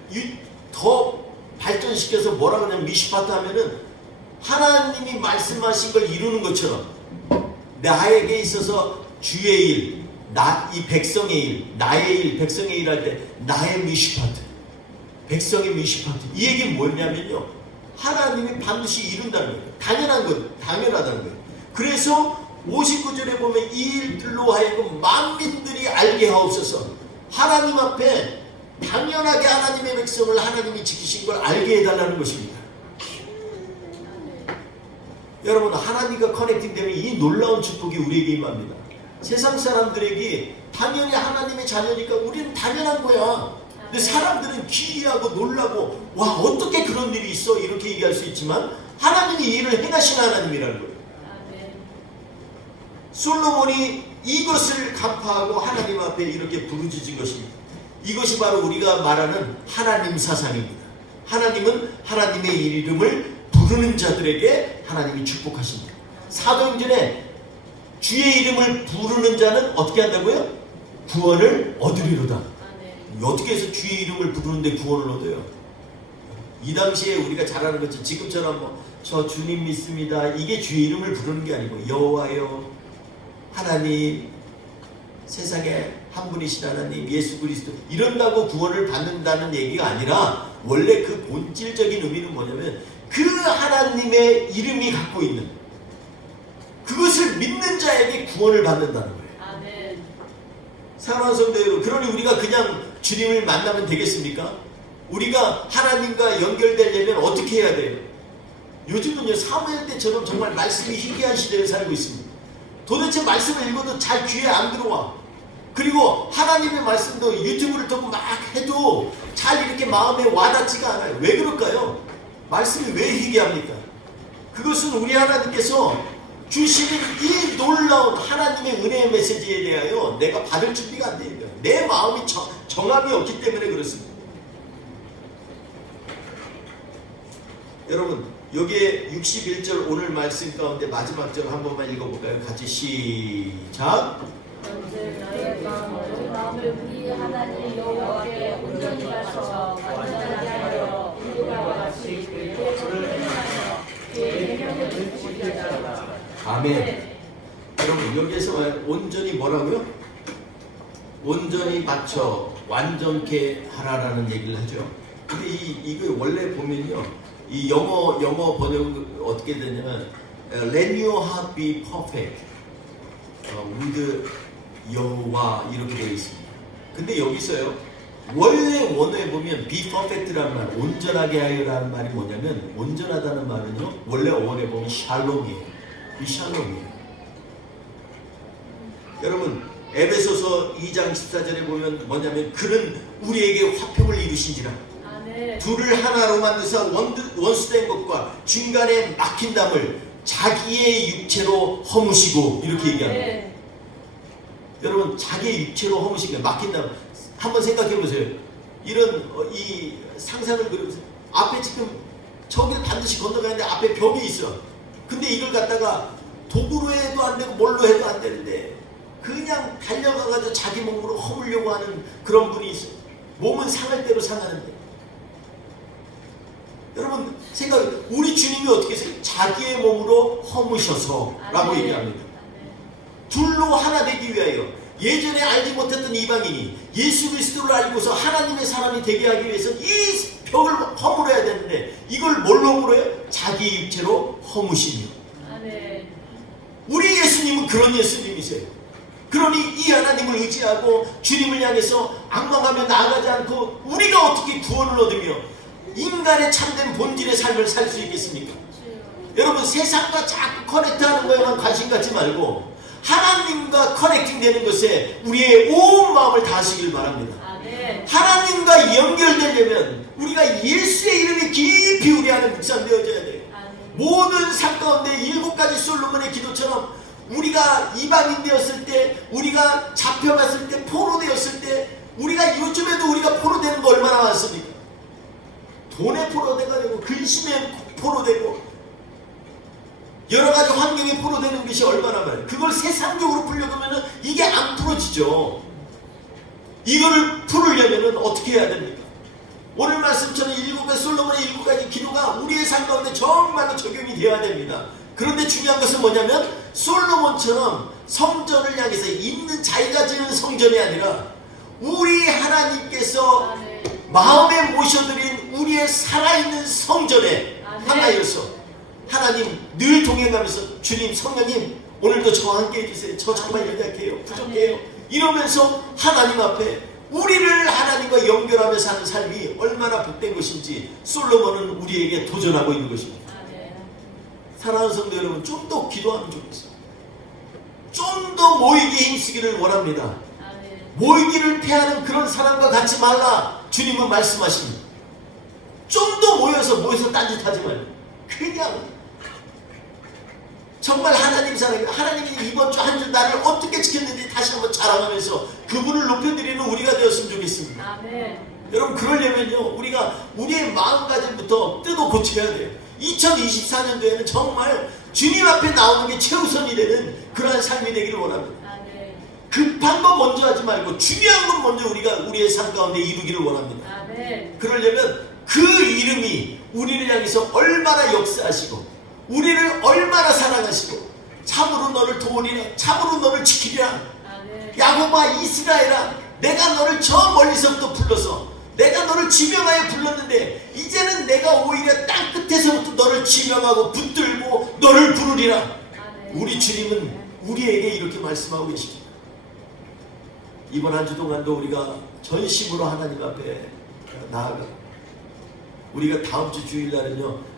더 발전시켜서 뭐라 그러냐면 미시파트 하면은 하나님이 말씀하신 걸 이루는 것처럼 나에게 있어서 주의 일, 이 백성의 일, 나의 일, 백성의 일 할 때 나의 미시파트, 백성의 미시파트, 이 얘기는 뭐냐면요, 하나님이 반드시 이룬다는 거예요. 당연하다는 거예요. 그래서 59절에 보면 이 일들로 하여금 만민들이 알게 하옵소서. 하나님 앞에 당연하게 하나님의 백성을 하나님이 지키신 걸 알게 해달라는 것입니다. 여러분, 하나님과 커넥팅 되면 이 놀라운 축복이 우리에게 임합니다. 세상 사람들에게 당연히 하나님의 자녀니까 우리는 당연한 거야. 근데 사람들은 기이하고 놀라고 와 어떻게 그런 일이 있어 이렇게 얘기할 수 있지만 하나님이 이 일을 행하신 하나님이라는 거예요. 솔로몬이 이것을 간파하고 하나님 앞에 이렇게 부르짖은 것입니다. 이것이 바로 우리가 말하는 하나님 사상입니다. 하나님은 하나님의 이름을 부르는 자들에게 하나님이 축복하십니다. 사도행전에 주의 이름을 부르는 자는 어떻게 한다고요? 구원을 얻으리로다. 어떻게 해서 주의 이름을 부르는데 구원을 얻어요? 이 당시에 우리가 잘 아는 것처럼 지금처럼 저 주님 믿습니다. 이게 주의 이름을 부르는 게 아니고 여호와여 하나님 세상에 한 분이신 하나님 예수 그리스도 이런다고 구원을 받는다는 얘기가 아니라 원래 그 본질적인 의미는 뭐냐면 그 하나님의 이름이 갖고 있는 그것을 믿는 자에게 구원을 받는다는 거예요. 아멘. 사랑하는 성도 여러분, 그러니 우리가 그냥 주님을 만나면 되겠습니까? 우리가 하나님과 연결되려면 어떻게 해야 돼요? 요즘은요 사무엘 때처럼 정말 말씀이 희귀한 시대에 살고 있습니다. 도대체 말씀을 읽어도 잘 귀에 안 들어와. 그리고 하나님의 말씀도 유튜브를 듣고 막 해도 잘 이렇게 마음에 와닿지가 않아요. 왜 그럴까요? 말씀이 왜 희귀합니까? 그것은 우리 하나님께서 주시는 이 놀라운 하나님의 은혜의 메시지에 대하여 내가 받을 준비가 안 됩니다. 내 마음이 정함이 없기 때문에 그렇습니다. 여러분 여기에 61절 오늘 말씀 가운데 마지막 절 한 번만 읽어볼까요? 같이 시작. 너희 마음을 우리 하나님 여호와께 온전히 바쳐 완전하게 하여 우리와 같이 그의 법을 행하여 그의 계명을 지키게 하라. 아멘. 여러분 여기에서 온전히 뭐라고요? 온전히 바쳐 완전케 하라라는 얘기를 하죠. 근데 이거 원래 보면요, 이 영어 번역은 어떻게 되냐면 Let your heart be perfect with 여호와 이렇게 되어 있습니다. 근데 여기서요 원래 원어에 보면 be perfect라는 말, 온전하게 하여라는 말이 뭐냐면 온전하다는 말은요 원래 원어에 보면 샬롬이에요. 이 샬롬이에요. 여러분 에베소서 2장 14절에 보면 뭐냐면 그는 우리에게 화평을 이루신지라 둘을 하나로 만드사 원수된 것과 중간에 막힌 담을 자기의 육체로 허무시고 이렇게 얘기합니다. 여러분 자기의 육체로 허무신 게 막힌 담 한번 생각해 보세요. 이런 이 상상을 그려보세요. 앞에 지금 저길 반드시 건너가는데 앞에 벽이 있어. 근데 이걸 갖다가 도구로 해도 안 되고 뭘로 해도 안 되는데 그냥 달려가가지고 자기 몸으로 허물려고 하는 그런 분이 있어요. 몸은 상할 대로 상하는데. 여러분 생각해, 우리 주님이 어떻게 했어요? 자기의 몸으로 허무셔서 라고 얘기합니다. 둘로 하나 되기 위하여 예전에 알지 못했던 이방인이 예수 그리스도를 알고서 하나님의 사람이 되게 하기 위해서 이 벽을 허물어야 되는데 이걸 뭘로 허물어요? 자기 육체로 허무시며. 우리 예수님은 그런 예수님이세요. 그러니 이 하나님을 의지하고 주님을 향해서 악망하며 나아가지 않고 우리가 어떻게 구원을 얻으며 인간의 참된 본질의 삶을 살 수 있겠습니까? 여러분 세상과 자꾸 커넥트하는 거에만 관심 갖지 말고 하나님과 커넥팅 되는 것에 우리의 온 마음을 다하시길 바랍니다. 하나님과 연결되려면 우리가 예수의 이름이 깊이 우리 안에 묵상되어져야 돼요. 모든 삶 가운데 7가지 솔로몬의 기도처럼 우리가 이방인 되었을 때, 우리가 잡혀갔을 때, 포로되었을 때, 우리가 요즘에도 우리가 포로되는 거 얼마나 많습니까? 돈에 포로되가 되고 근심에 포로되고 여러 가지 환경에 포로되는 것이 얼마나 많아요. 그걸 세상적으로 풀려가면 이게 안 풀어지죠. 이거를 풀으려면 어떻게 해야 됩니까? 오늘 말씀처럼 솔로몬의 7가지 기도가 우리의 삶 가운데 정말로 적용이 되어야 됩니다. 그런데 중요한 것은 뭐냐면 솔로몬처럼 성전을 향해서 있는 자기가 지은 성전이 아니라 우리 하나님께서 마음에 모셔드린 우리의 살아있는 성전에 하나여서 하나님 늘 동행하면서 주님 성령님 오늘도 저와 함께 해주세요. 저 정말 연약해요. 부족해요. 이러면서 하나님 앞에 우리를 하나님과 연결하며 사는 삶이 얼마나 복된 것인지 솔로몬은 우리에게 도전하고 있는 것입니다. 사랑하는 성도 여러분 좀 더 기도하면 좋겠어요. 좀 더 모이기에 힘쓰기를 원합니다. 모이기를 패하는 그런 사람과 같이 말라 주님은 말씀하십니다. 좀 더 모여서 딴짓하지 말고 그냥 정말 하나님 사랑이 하나님이 이번 주 한 주 나를 어떻게 지켰는지 다시 한번 자랑하면서 그분을 높여드리는 우리가 되었으면 좋겠습니다. 아멘. 여러분 그러려면요 우리가 우리의 마음가짐부터 뜯어 고쳐야 돼요. 2024년도에는 정말 주님 앞에 나오는 게 최우선이 되는 그러한 삶이 되기를 원합니다. 아멘. 급한 거 먼저 하지 말고 중요한 건 먼저 우리가 우리의 삶 가운데 이루기를 원합니다. 아멘. 그러려면 그 이름이 우리를 향해서 얼마나 역사하시고 우리를 얼마나 사랑하시고 참으로 너를 도우리라 참으로 너를 지키리라 아멘. 야곱아 이스라엘아 내가 너를 저 멀리서부터 불러서 내가 너를 지명하여 불렀는데 이제는 내가 오히려 땅 끝에서부터 너를 지명하고 붙들고 너를 부르리라. 아멘. 우리 주님은 우리에게 이렇게 말씀하고 계십니다. 이번 한 주 동안도 우리가 전심으로 하나님 앞에 나아가 우리가 다음 주 주일날은요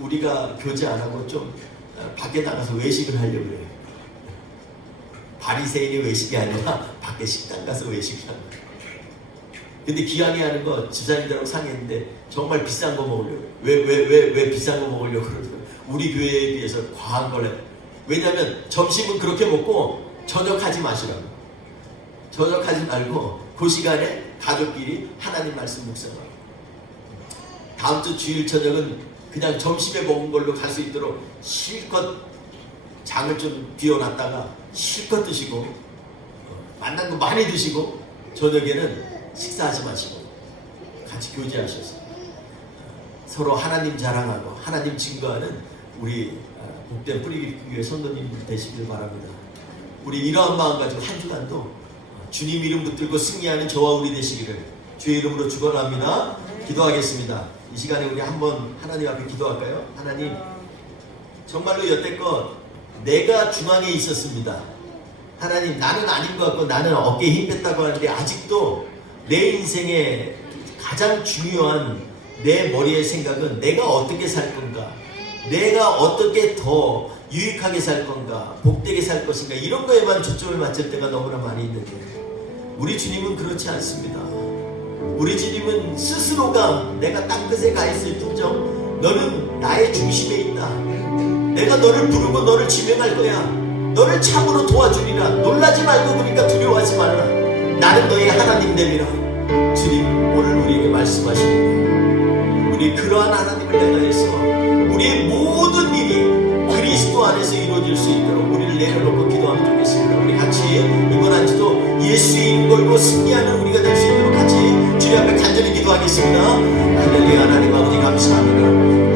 우리가 교제 안 하고 좀 밖에 나가서 외식을 하려고 해요. 바리새인의 외식이 아니라 밖에 식당 가서 외식을 하는 거예요. 근데 기왕에 하는 거 집사님들하고 상의했는데 정말 비싼 거 먹으려고 해요. 왜 비싼 거 먹으려고 그러더라고요. 우리 교회에 비해서 과한 걸 해요. 왜냐하면 점심은 그렇게 먹고 저녁하지 마시라고. 저녁하지 말고 그 시간에 가족끼리 하나님 말씀 묵상하고 다음 주 주일 저녁은 그냥 점심에 먹은 걸로 갈 수 있도록 실컷 장을 좀 비워놨다가 실컷 드시고 만난 거 많이 드시고 저녁에는 식사하지 마시고 같이 교제하셔서 서로 하나님 자랑하고 하나님 증거하는 우리 복된 뿌리교회 성도님 되시길 바랍니다. 우리 이러한 마음 가지고 한 주간도 주님 이름 붙들고 승리하는 저와 우리 되시기를 주의 이름으로 축원합니다. 기도하겠습니다. 이 시간에 우리 한번 하나님 앞에 기도할까요? 하나님 정말로 여태껏 내가 중앙에 있었습니다. 하나님 나는 아닌 것 같고 나는 어깨에 힘 뺐다고 하는데 아직도 내 인생의 가장 중요한 내 머리의 생각은 내가 어떻게 살 건가, 내가 어떻게 더 유익하게 살 건가, 복되게 살 것인가 이런 거에만 초점을 맞출 때가 너무나 많이 있는데 우리 주님은 그렇지 않습니다. 우리 주님은 스스로가 내가 땅끝에 가 있을 뿐정 너는 나의 중심에 있다. 내가 너를 부르고 너를 지명할 거야. 너를 참으로 도와주리라. 놀라지 말고 그러니까 두려워하지 말라. 나는 너의 하나님 됨이라. 주님 오늘 우리에게 말씀하십니다. 우리 그러한 하나님을 향하여서 우리의 모든 일이 그리스도 안에서 이루어질 수 있도록 우리를 내려놓고 기도하면 좋겠습니다. 우리 같이 이번 한 주도 예수의 이름 걸고 승리하는 우리가 될 수 있도록 같이 주님 앞에 간절히 기도하겠습니다. 할렐루야. 하나님 아버지 감사합니다.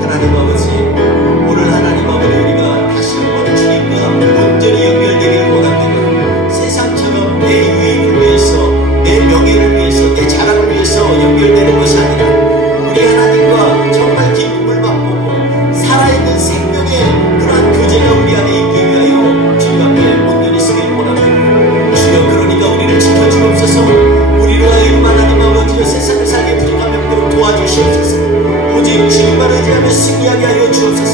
하나님 아버지 오늘 하나님 아버지 우리가 다시 한번 주님과 온전히 연결되기를 원합니다. 세상처럼 내 유익을 위해서 내 명예를 위해서 내 자랑을 위해서 연결되는 것이 아니라 우리 하나님과 정말 기쁨을 맛보고 살아있는 생명의 그러한 교제가 우리 안에 있기 위하여 주님 앞에 온전히 쓰기를 원합니다. 주여 그러니까 우리를 지켜주옵소서. 우리로 하여금 하나님 아버지여 세상을 살게 부족한 명대로 도와주시옵소서. 오직 주님만 의지하며 승리하게 하여 주옵소서.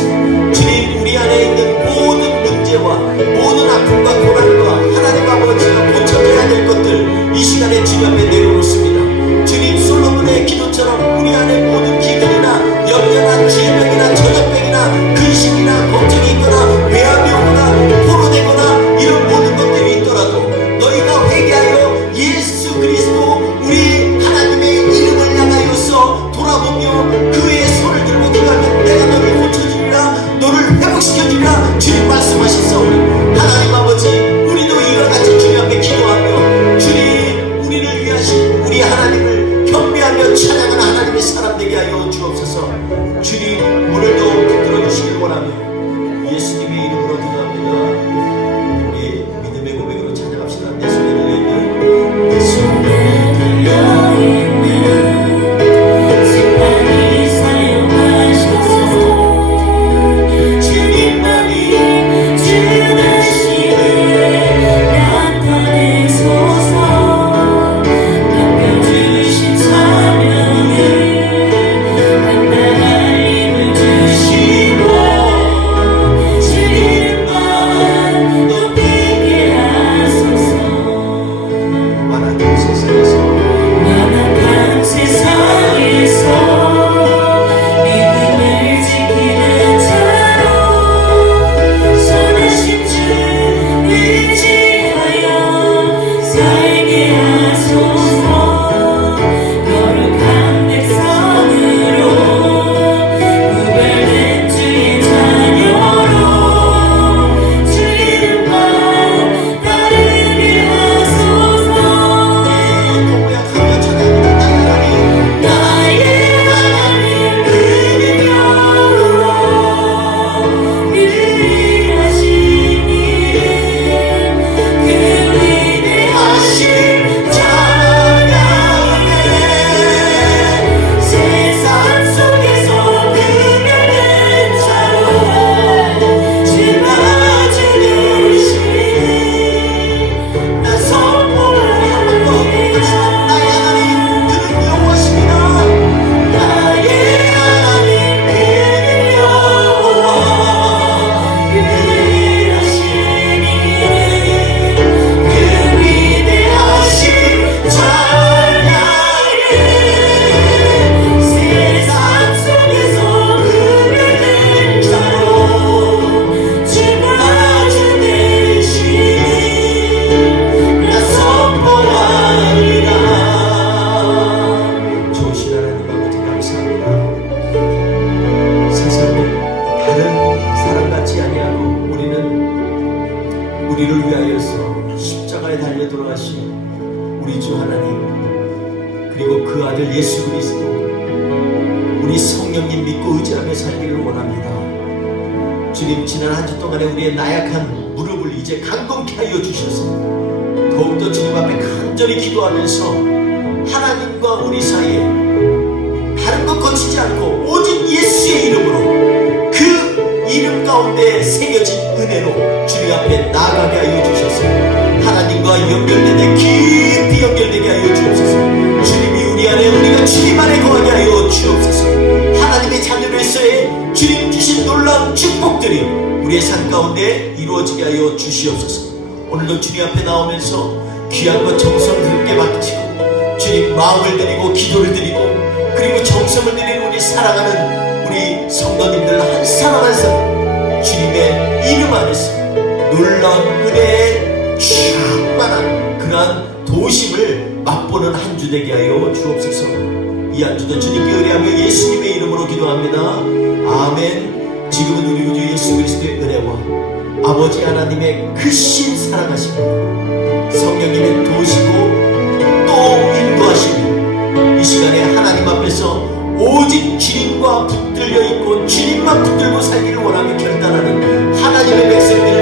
주님 우리 안에 있는 모든 문제와 모든 아픔과 고난과 하나님 아버지가 고쳐져야 될 것들 이 시간에 주님 앞에 내려놓습니다. 주님 솔로몬의 기도처럼 우리 안에 모든 기근이나 염려나 질병이나 전염병이나 근심이나 걱정이 있거나 외압이 오거나 포로되거나 이런 모든 것들이 있더라도 너희가 회개하여 예수 그리스도 우리 하나님의 이름을 향하여서 돌아보며 그의 손을 들고 기도하면 내가 너를 고쳐주리라. 그리스도 우리 성령님 믿고 의지하며 살기를 원합니다. 주님, 지난 한 주 동안에 우리의 나약한 무릎을 이제 강건케 하여 주셔서 더욱더 주님 앞에 간절히 기도하면서 하나님과 우리 사이에 다른 것 거치지 않고 오직 예수의 이름으로 그 이름 가운데 새겨진 은혜로 주님 앞에 나아가게 하여 주셔서 하나님과 연결되되 깊이 연결되게 하여 주옵소서. 주님이 우리 안에, 우리가 주님 안에 거하게 하여 주옵소서. 하나님의 자녀로서의 주님 주신 놀라운 축복들이 우리의 삶 가운데 이루어지게 하여 주시옵소서. 오늘도 주님 앞에 나오면서 귀한 것 정성을 드리게 바치고 주님 마음을 드리고 기도를 드리고 그리고 정성을 드리는 우리 사랑하는 우리 성도님들 한 사람 한 사람 주님의 이름 안에서 놀라운 은혜의 충만한 그러한 도심을 맛보는 한 주 되게 하여 주옵소서. 이 한 주도 주님께 의뢰하며 예수님의 이름으로 기도합니다. 아멘. 지금은 우리 구주 예수 그리스도의 은혜와 아버지 하나님의 크신 사랑하심과 성령님의 도우시고 또 인도하심이 이 시간에 하나님 앞에서 오직 주님과 붙들려 있고 주님만 붙들고 살기를 원하며 결단하는 하나님의 백성들